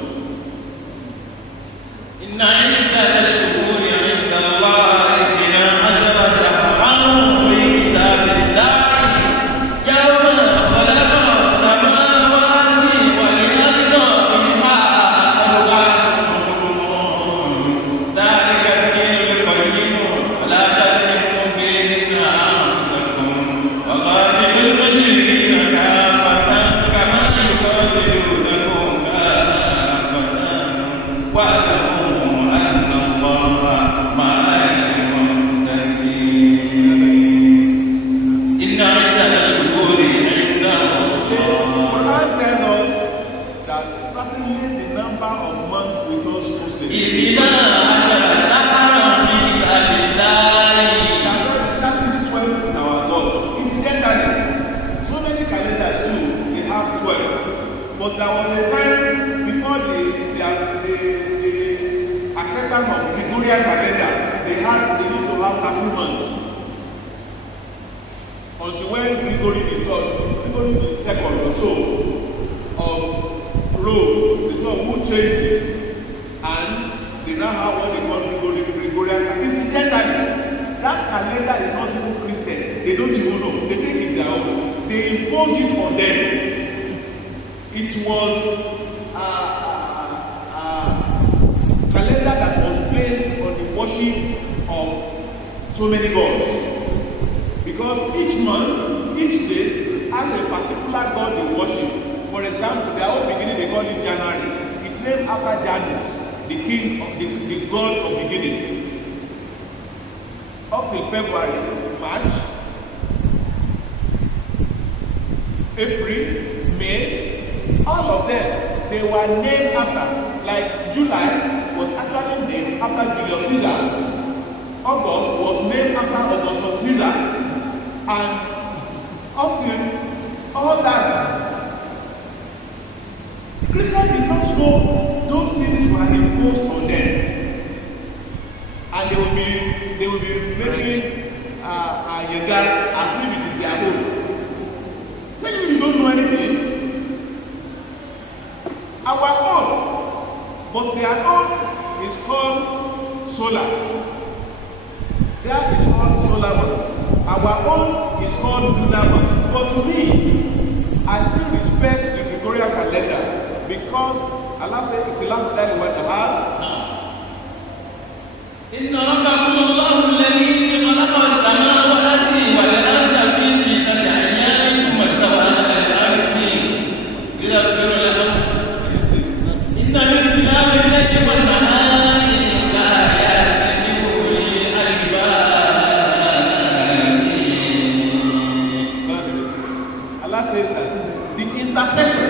That is 12 in our God. Incidentally, so many calendars too, they have 12. But there was a time before the acceptance of Gregorian calendar, they need to have 13 months. Until when Gregory the second or so of Rome, the one who changed it, and they now have what they call Gregorian calendar. Incidentally, that calendar is not even Christian. They don't even know. They think it's their own. They impose it on them. It was a calendar that was based on the worship of so many gods. Because each month, each date has a particular god they worship. For example, their own beginning they call it January. It's named after Janus, the king of the god of beginning. Up till February, March, April, May, all of them, they were named after. Like July was actually named after Julius Caesar. August was named after Augustus Caesar. And up till all that, Christians did not know those things were imposed on them. And they will be making Yegal as if it is their own. Tell you don't know anything. Our own, but their own is called solar. That is called solar month. Our own is called lunar month. But to me, I still respect the Gregorian calendar because Allah said, "Ikhtilaf al-layli wan-nahar." Inna rabbakum Allahu alladhi khalaqa as-samawati wal-arda fi sittati ayyamin thumma istawa 'ala al-'arshi yudabbiru al-amr. Inna fi ikhtilafi al-layli wan-nahari la'ayatin li ulil albab. Allah says that the intercession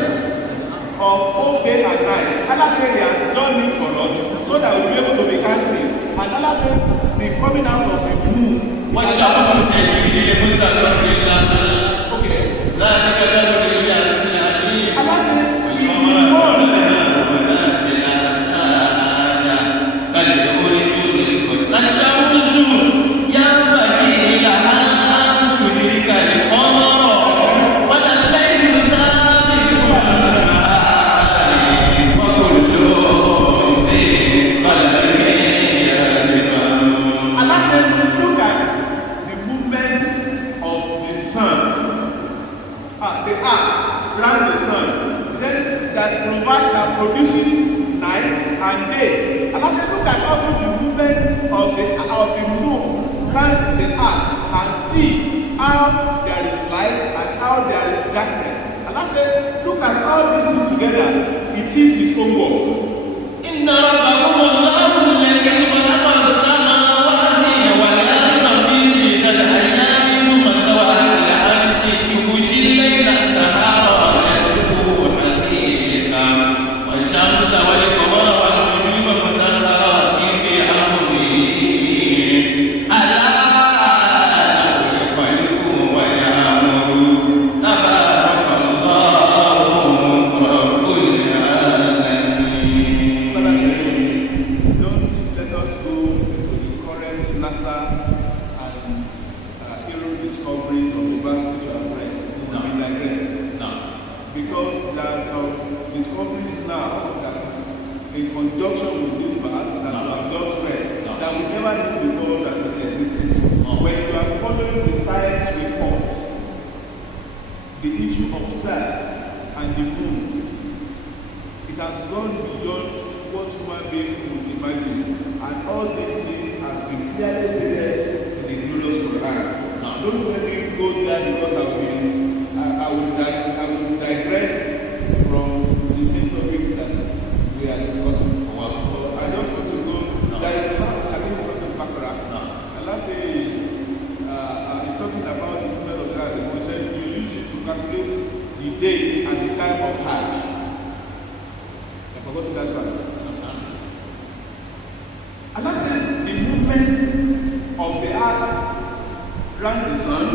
of all day and night, Allah says He has done it for us so that we'll be able to be counting. And Allah said the coming out of the blue. وَالشَّمْسُ تَجْرِي لِمُسْتَقَرٍّ لَهَا. Okay. ذَلِكَ تَقْدِيرُ الْعَزِيزِ الْعَلِيمِ. Allah said He is the one. Produces night and day. Allah said, look at also the movement of the moon around the earth and see how there is light and how there is darkness. Allah said, look at all these things together. It is His own work. Inna rabbakum Allahu alladhi khalaqa as-samawati wal-arda fi sittati ayyamin thumma istawa 'ala al-'arshi yughshi al-layla an-nahara wa yasluquhu hasithan. والشمس والقمر والنجوم مسخرات بأمره ألا له الخلق والأمر تبارك الله رب العالمين. Don't let us go into the current NASA and aero discoveries of the vast which are read. No. We digress. No. Because there are some discoveries now that is in conjunction with this verse that we have just read that we never knew before that it existed. When you are following the science reports, the issue of stars and the moon, it has gone beyond what human beings would imagine, and all these things has been clearly stated in the glorious Quran. Don't let me go there because I will digress from the main topic that we are discussing. So I just want to go. There is a verse I think from the Baqarah. Allah says, he's talking about the movement of God. He said, you use it to calculate the date and the time of Hajj. I forgot that verse. Allah said the movement of the earth around the sun,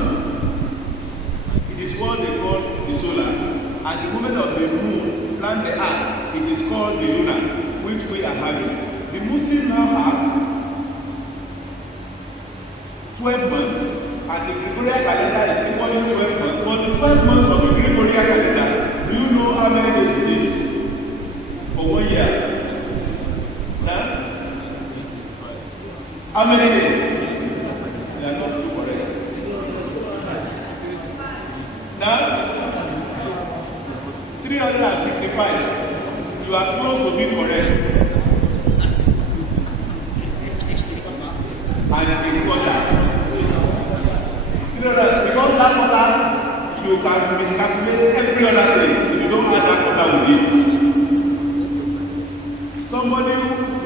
it is what they call the solar. And the movement of the moon around the earth, it is called the lunar, which we are having. The Muslims now have 12 months, and the Gregorian calendar is equal to 12 months. But the 12 months of the Gregorian calendar, do you know how many days it is? For 1 year. That's how many days? They are not too correct. Now, 365. You are close to being correct. And in quarter. Because that quarter, you can miscalculate every other thing if you don't add that quarter with it. Somebody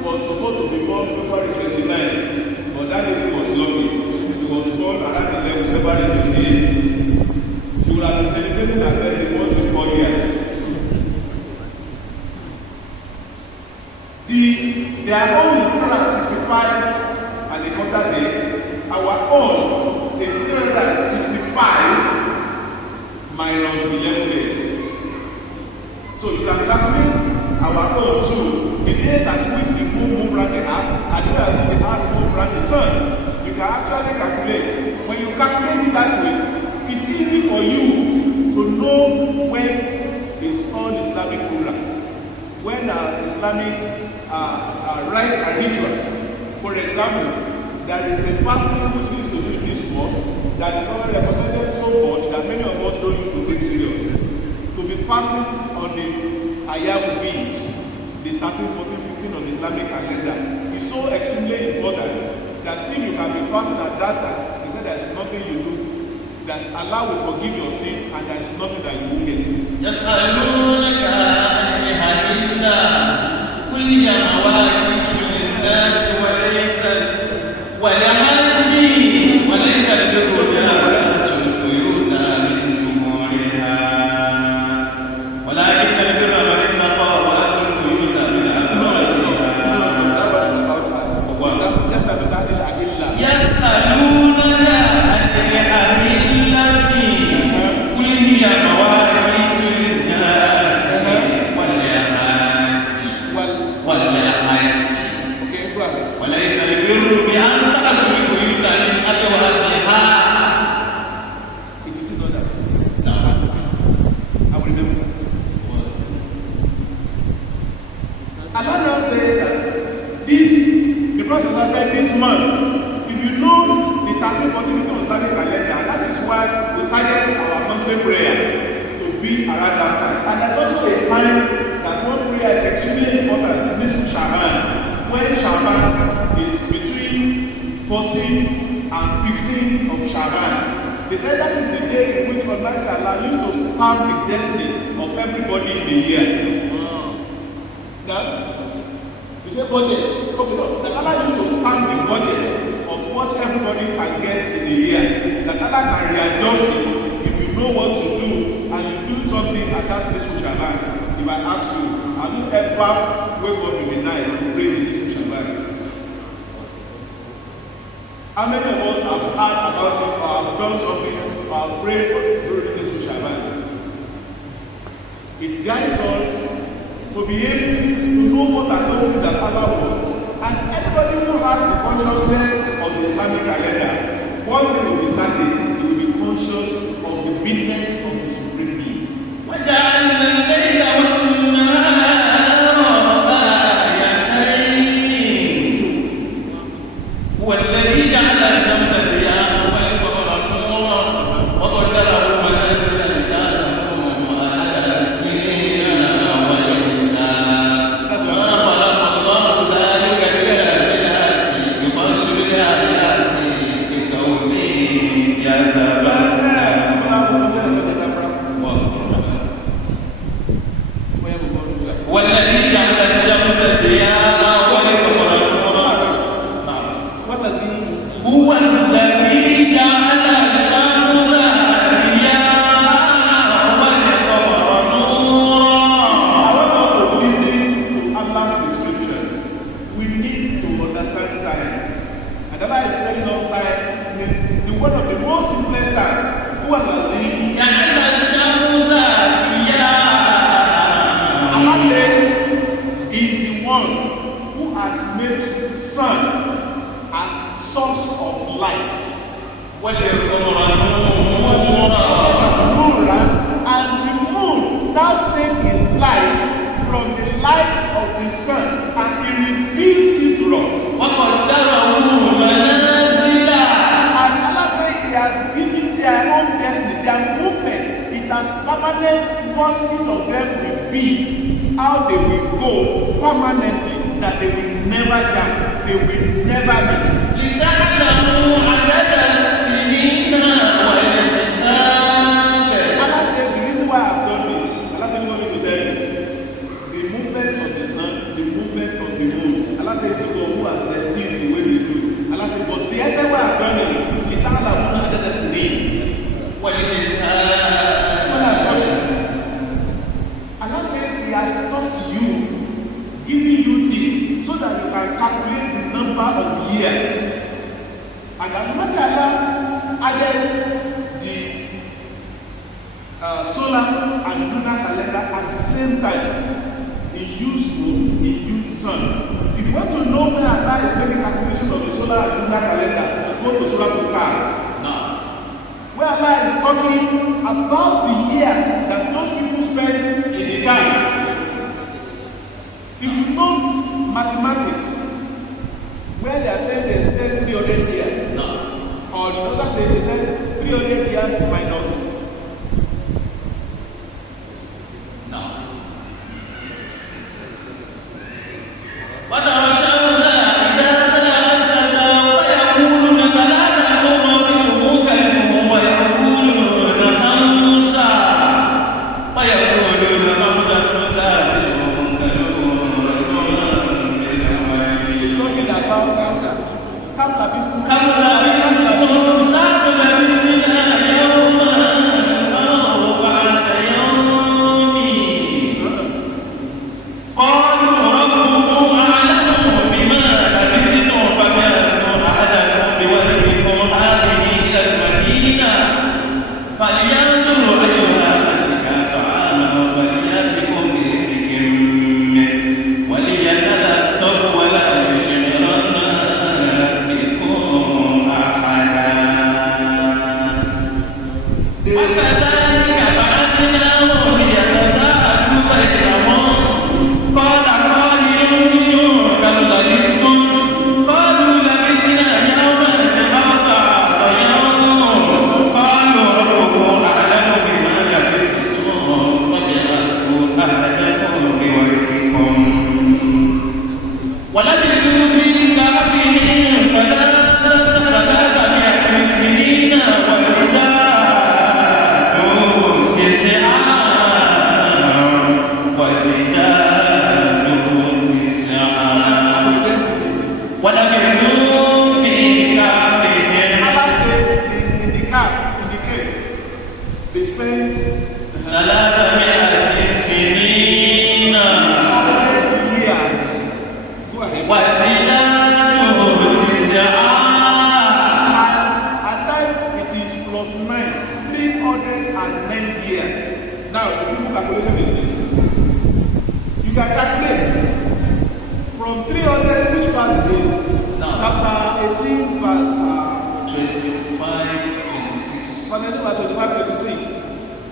was supposed to be born February 29, but that lady was lucky. She was born around 11 February 28. She would have been celebrating her birthday once in 4 years. Their own is 365 and a quarter day. Our own is 365 minus 11 days. So you can calculate our own too. The days at which the moon moves around the earth and the earth moves around the sun. You can actually calculate. When you calculate it that way, it's easy for you to know when it's all Islamic programs, when Islamic rites and rituals. For example, there is a fasting which we used to do in this mosque that the Prophet recommended so much that many of us don't used to take serious. To be fasting on the AL-HABIBIYYAH, the 13, 14, 15 on the Islamic calendar, is so extremely important that if you can be fasting at that time, he said there is nothing you do that Allah will forgive your sin and there is nothing that you will get. يسألونك عن الأهلة قل هي مواقيت للناس ولحج وليس البر بأن البيوت من ثمورها ولكن البر من اتقى وأتى البيوت من أبوابها. يسألونك عن الأهلة قل هي مواقيت للناس والحج وليس البر بأن تأتوا البيوت من أبوابها. It is not that. No. I will remember. Allah now said that the Prophet said this month, if you know the 13, 14 of Islamic calendar, that is why we target our monthly prayer to be around that time. And there's also a time that one prayer is extremely important, this Shaban, when Shaban is between 14 and 15 of Shaban. They said that is the day in which Almighty Allah used to stamp the destiny of everybody in the year. Now, you say budget. Okay, no. That Allah used to stamp the budget of what everybody can get in the year. That Allah can readjust it if you know what to do and you do something and that's this Shaban. If I ask you, have you ever wake up in the night and pray in this Shaban? How many of us have heard about it or have done something or have prayed for during this Shaban? It guides us to be able to know what are those things that Allah wants. And anybody who has the consciousness of the Islamic calendar, one thing will be certain, he will be conscious of the bigness of the Supreme Being. وجعلنا الليل والنهار آيتين هو الذي جعل الشمس ضياء والقمر نورا وقدره منازل لتعلموا عدد السنين والحساب ما خلق الله ذلك إلا بالحق يفصل الآيات لقوم يتفكرون. Allah is telling us science in the word of the most simplest terms. Who are the Allah says He is the one who has made the sun as source of light. And the moon now takes its light from the light of the sun and He repeats it to us. And Allah says He has given their own destiny, their movement. It has permanent what each of them will be, how they will go permanently, that they will never jump, they will never meet. Allah said the reason why I've done this, Allah said, you want me to tell you, the movement of the sun, the movement of the moon, Allah says to God who has destined the way we do. Allah said, but the reason why I've done it, Allah said He has taught you, giving you this, so that you can calculate the number of years. And Allah added the solar and lunar calendar at the same time. He used moon, He used sun. If you want to know where Allah is making calculation of the solar and lunar calendar, go to Surah Al-Kahf. Where Allah is talking about the years that those people spent in the camp. If you know mathematics, where they are saying they spent 300 years, or the other say they said 300 years minus.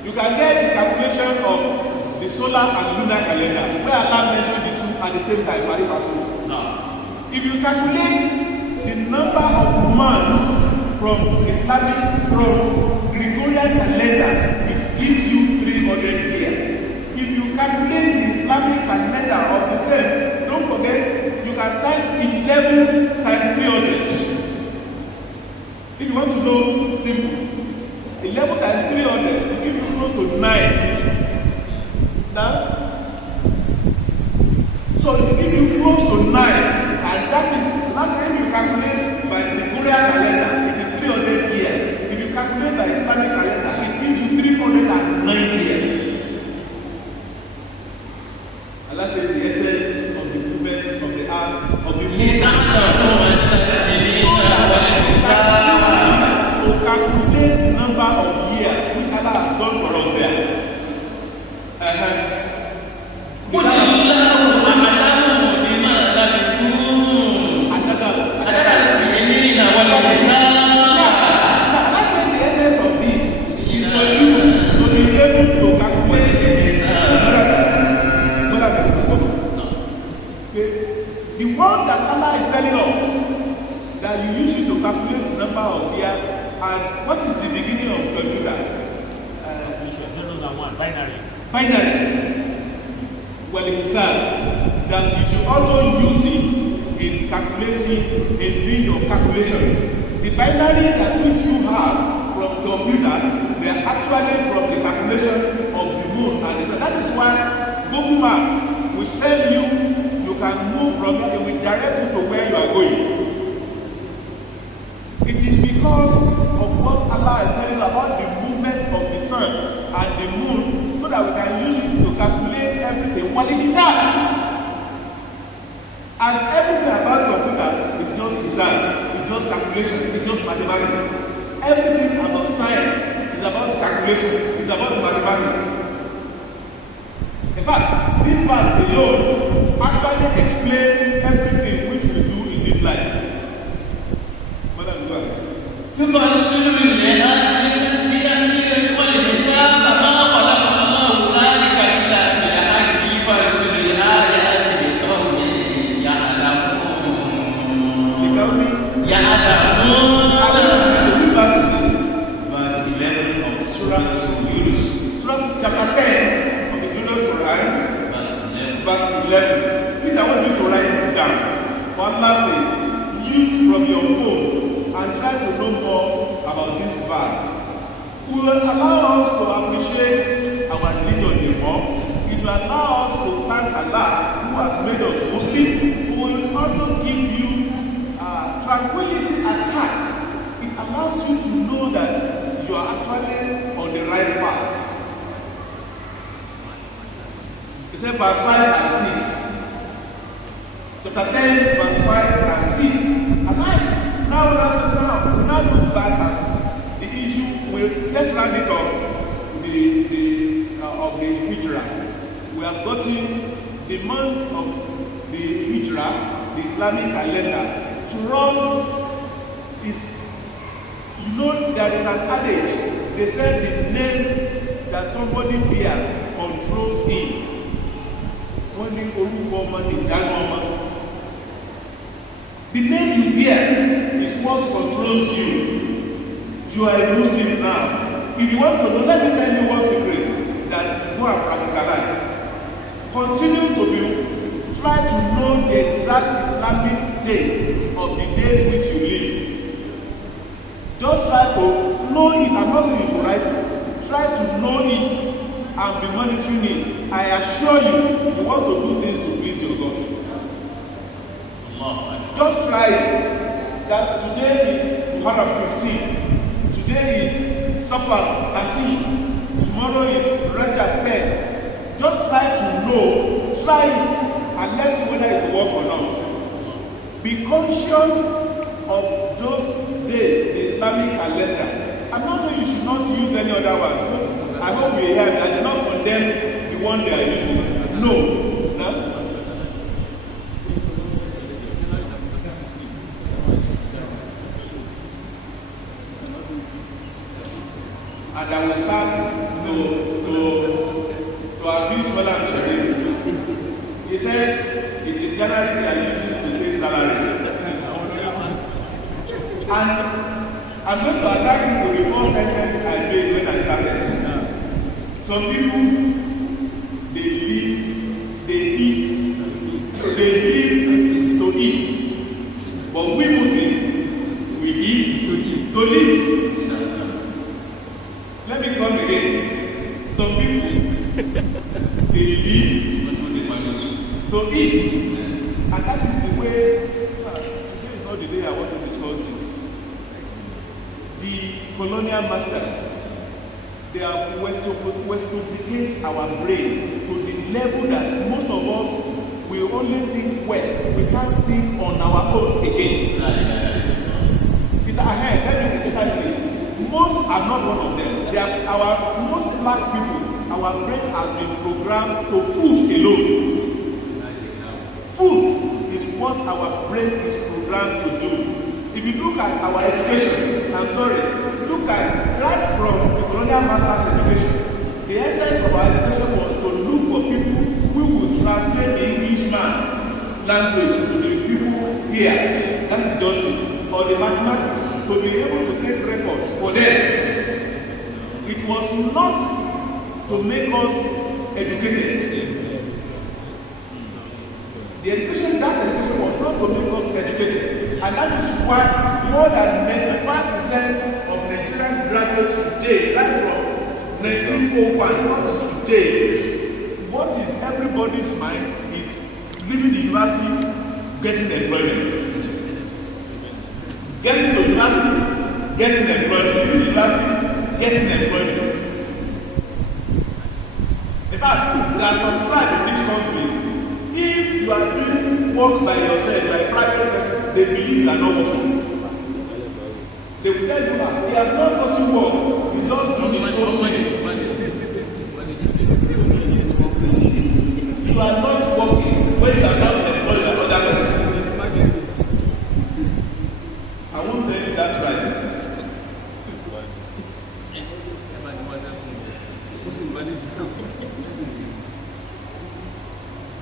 You can get the calculation of the solar and lunar calendar, where Allah mentioned the two at the same time. If you calculate the number of months from Gregorian calendar, it gives you 300 years. If you calculate the Islamic calendar of the same, don't forget, you can times 11 times 300. If you want to know, simple. 11 times 300 will give you close to 9. Now, so it will give you close to 9, and that's when you calculate by the Gregorian calendar, it is 300 years. If you calculate by Islamic calendar, it gives you 309 years. Allah said the essence of the movement of the earth, of the movement, so that telling us that you use it to calculate the number of years. And what is the beginning of computer? Zeros and one, binary. Binary. Well, it is that you should also use it in calculating, in doing your calculations. The binary that which you have from computer, they are actually from the calculation of the moon and the sun. That is why Google Map will tell you you can move from here, it will direct you to where you are going. It is because of what Allah is telling you about the movement of the sun and the moon, so that we can use it to calculate everything. What it is at. And everything about computer is just design, it's just calculation, it's just mathematics. Everything about science is about calculation, it's about mathematics. In fact, this verse alone actually explains everything which we do in this life. يبشر بالله والحساب ما خلق الله ذلك إلا بالحق يبشر الآيات لقوم يعلمون. Verse 11 of Surah Yunus. Surah chapter 10 of the Yunus Quran, verse 11. Please, I want you to write it down. For Allah says, use from your phone and try to know more about this verse. It will allow us to appreciate our religion more. It will allow us to thank Allah who has made us Muslim. It will also give you tranquility at heart. It allows you to know that you are actually on the right path. It says verse 5 and 6. Chapter 10, verse 5 and 6. Now we now look back at the issue. Let's round it up of the Hijra. We have gotten the month of the Hijra, the Islamic calendar. To us, is, you know, there is an adage. They said the name that somebody bears controls him. The name you bear is what controls you. You are a Muslim now. If you want to know, let me tell you one secret that go and practicalize. Continue to try to know the exact Islamic date of the date which you live. Just try to know it. I'm not saying you should write it. Try to know it and be monitoring it. I assure you, you want to do things to please your God. Just try it. That today is Muharram 15. Today is Safar 13. Tomorrow is Rajab 10. Just try to know. Try it and let's see whether it will work or not. Be conscious of those days, the Islamic calendar. I'm not saying you should not use any other one. I hope we hear that I do not condemn the one they are using. No. No? And I will start to abuse Madam Sharif. He said it is January they are using to take salary. And I'm going to attack him with the first sentence I made when I started. Some people, they live to eat. But we Muslims, we eat to live. Let me come again. Some people, they live to eat. And that is the way, today is not the day I want to discuss this. The colonial masters, they have westernized our brain to the level that most of us will only think west. We can't think on our own again. Let me better English. Most are not one of them. They are most black people. Our brain has been programmed to food alone. Food is what our brain is programmed to do. If you look at our education, look at right from the colonial master's education. The essence of our education was to look for people who would translate the Englishman language to the people here. That is just it. Or the mathematics, to be able to take records for them. It was not to make us educated. The education, that education was not to make us educated. And that is why more than 95% of Nigerian graduates today, right from 1901 up to today, what is everybody's mind is leaving the university, getting employment. Getting to university, getting employment. Leaving the university, getting employment. In fact, there are some tribes in each country. If you are doing work by yourself, by a private person, they believe you are not working. They will tell you that he has not gotten work, he's just doing his own thing. You are not working when you are not employed by another person. I won't tell you that's right.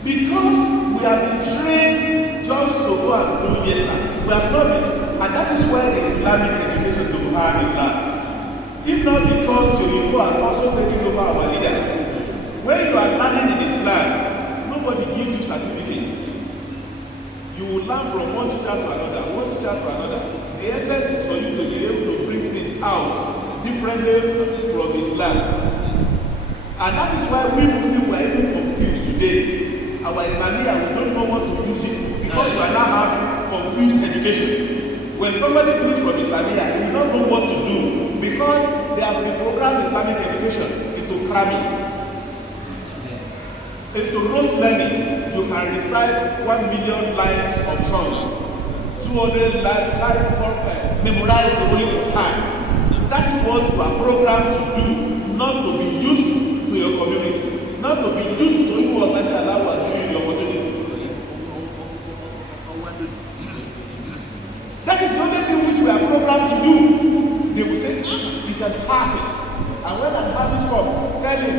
Because we have been trained just to go and do yes sir. We have not been, and that is why the Islamic education is so hard in that. If not because Yoruba has also taken over our leaders. When you are learning in Islam, nobody gives you certificates. You will learn from one teacher to another, one teacher to another. The essence is for you to be able to bring things out differently from Islam. And that is why we Muslims were even confused today. Our Islamia, we don't know what to use it because we are now having confused education. When somebody finishes from Islamia, they will not know what to do because they have reprogrammed Islamic education into cramming. Into rote learning, you can recite 1 million lines of songs, 200 lines, memorize the Holy Quran. That is what you are programmed to do, not to be useful to your community, not to be useful to you that Allah was giving you the opportunity. That is the only thing which we are programmed to do. They will say, it's an artist. And when an artist comes, tell him,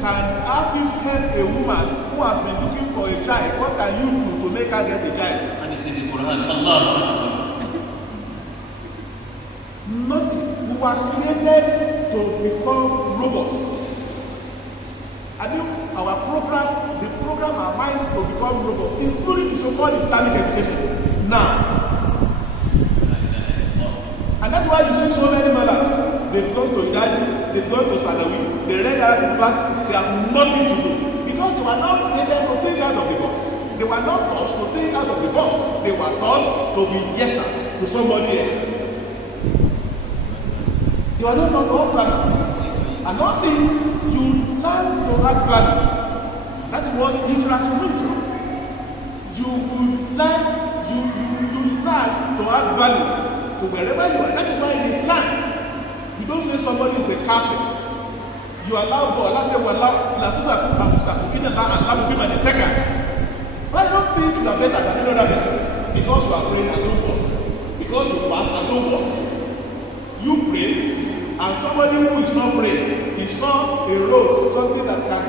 can artists help a woman who has been looking for a child? What can you do to make her get a child? And it's in the Quran. Allah. Nothing. We were created to become robots. I mean, our program, the program our minds to become robots, including the so-called Islamic education. Now, and that's why you see so many malams. They've gone to Gadi, they've gone to Sanawi, they read Arabic class, they have nothing to do. Because they were not created to think out of the box. They were not taught to think out of the box. They were taught to be yes sir to somebody else. They were not taught to add value. Another thing, you learn to add value. That's what Hijra means. You will learn, you learn to add value to wherever you are. That is why in Islam, you don't say somebody is a kafir. You allow God. Allah says, "Wallah, la tusaku afusaku inna Allah will be my taker." But I don't think you are better than any other person because you are praying and so what? Because you fast and so what? You pray, and somebody who is not praying, he saw a road, something that can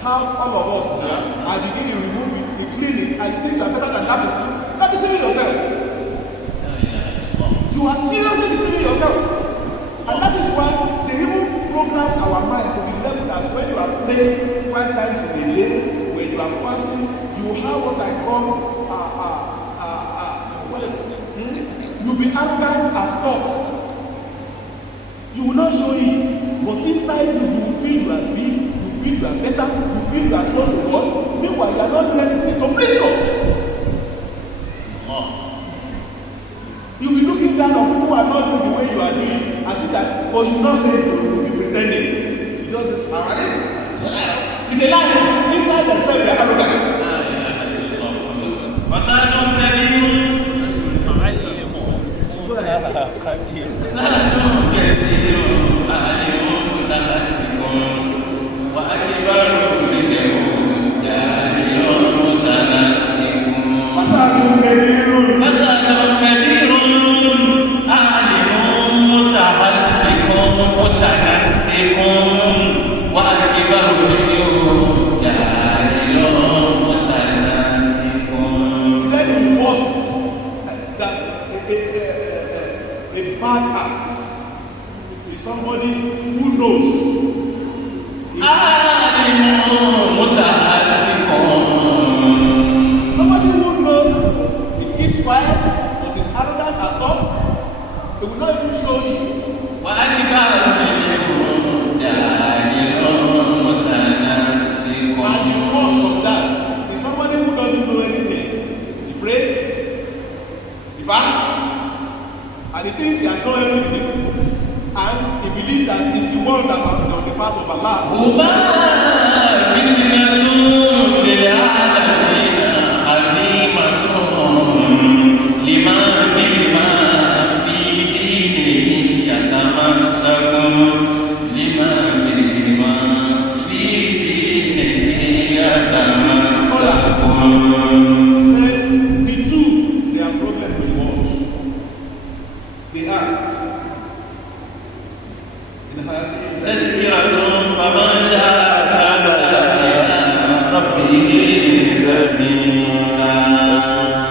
help all of us there, and begin to remove it, he clean it, and you think you are better than that person. You are deceiving yourself. You are seriously deceiving yourself. And that is why they even program our mind to be level that when you are praying 5 times in a day, when you are fasting, you have what I call you'll be arrogant as thoughts. You will not show it, but inside you, you will feel you are big, you feel you are better, you feel you are close to God. Meanwhile, you are not doing anything to please God. You'll be looking down on people who are not doing the way you are doing, as if that, but you not say it, you will be pretending. You just say, it's a lie. Inside themselves, they are arrogant. smart heart is somebody who knows. Somebody who knows, he keeps quiet, but is arrogant at thoughts, he will not even show it. And the worst of that is somebody who doesn't know anything. He prays, he fasts, and he thinks he has known everything. And he believes that he's the one that has been on the path of Allah. تذكرة فمن شاء اتخذ إلى ربه سبيلا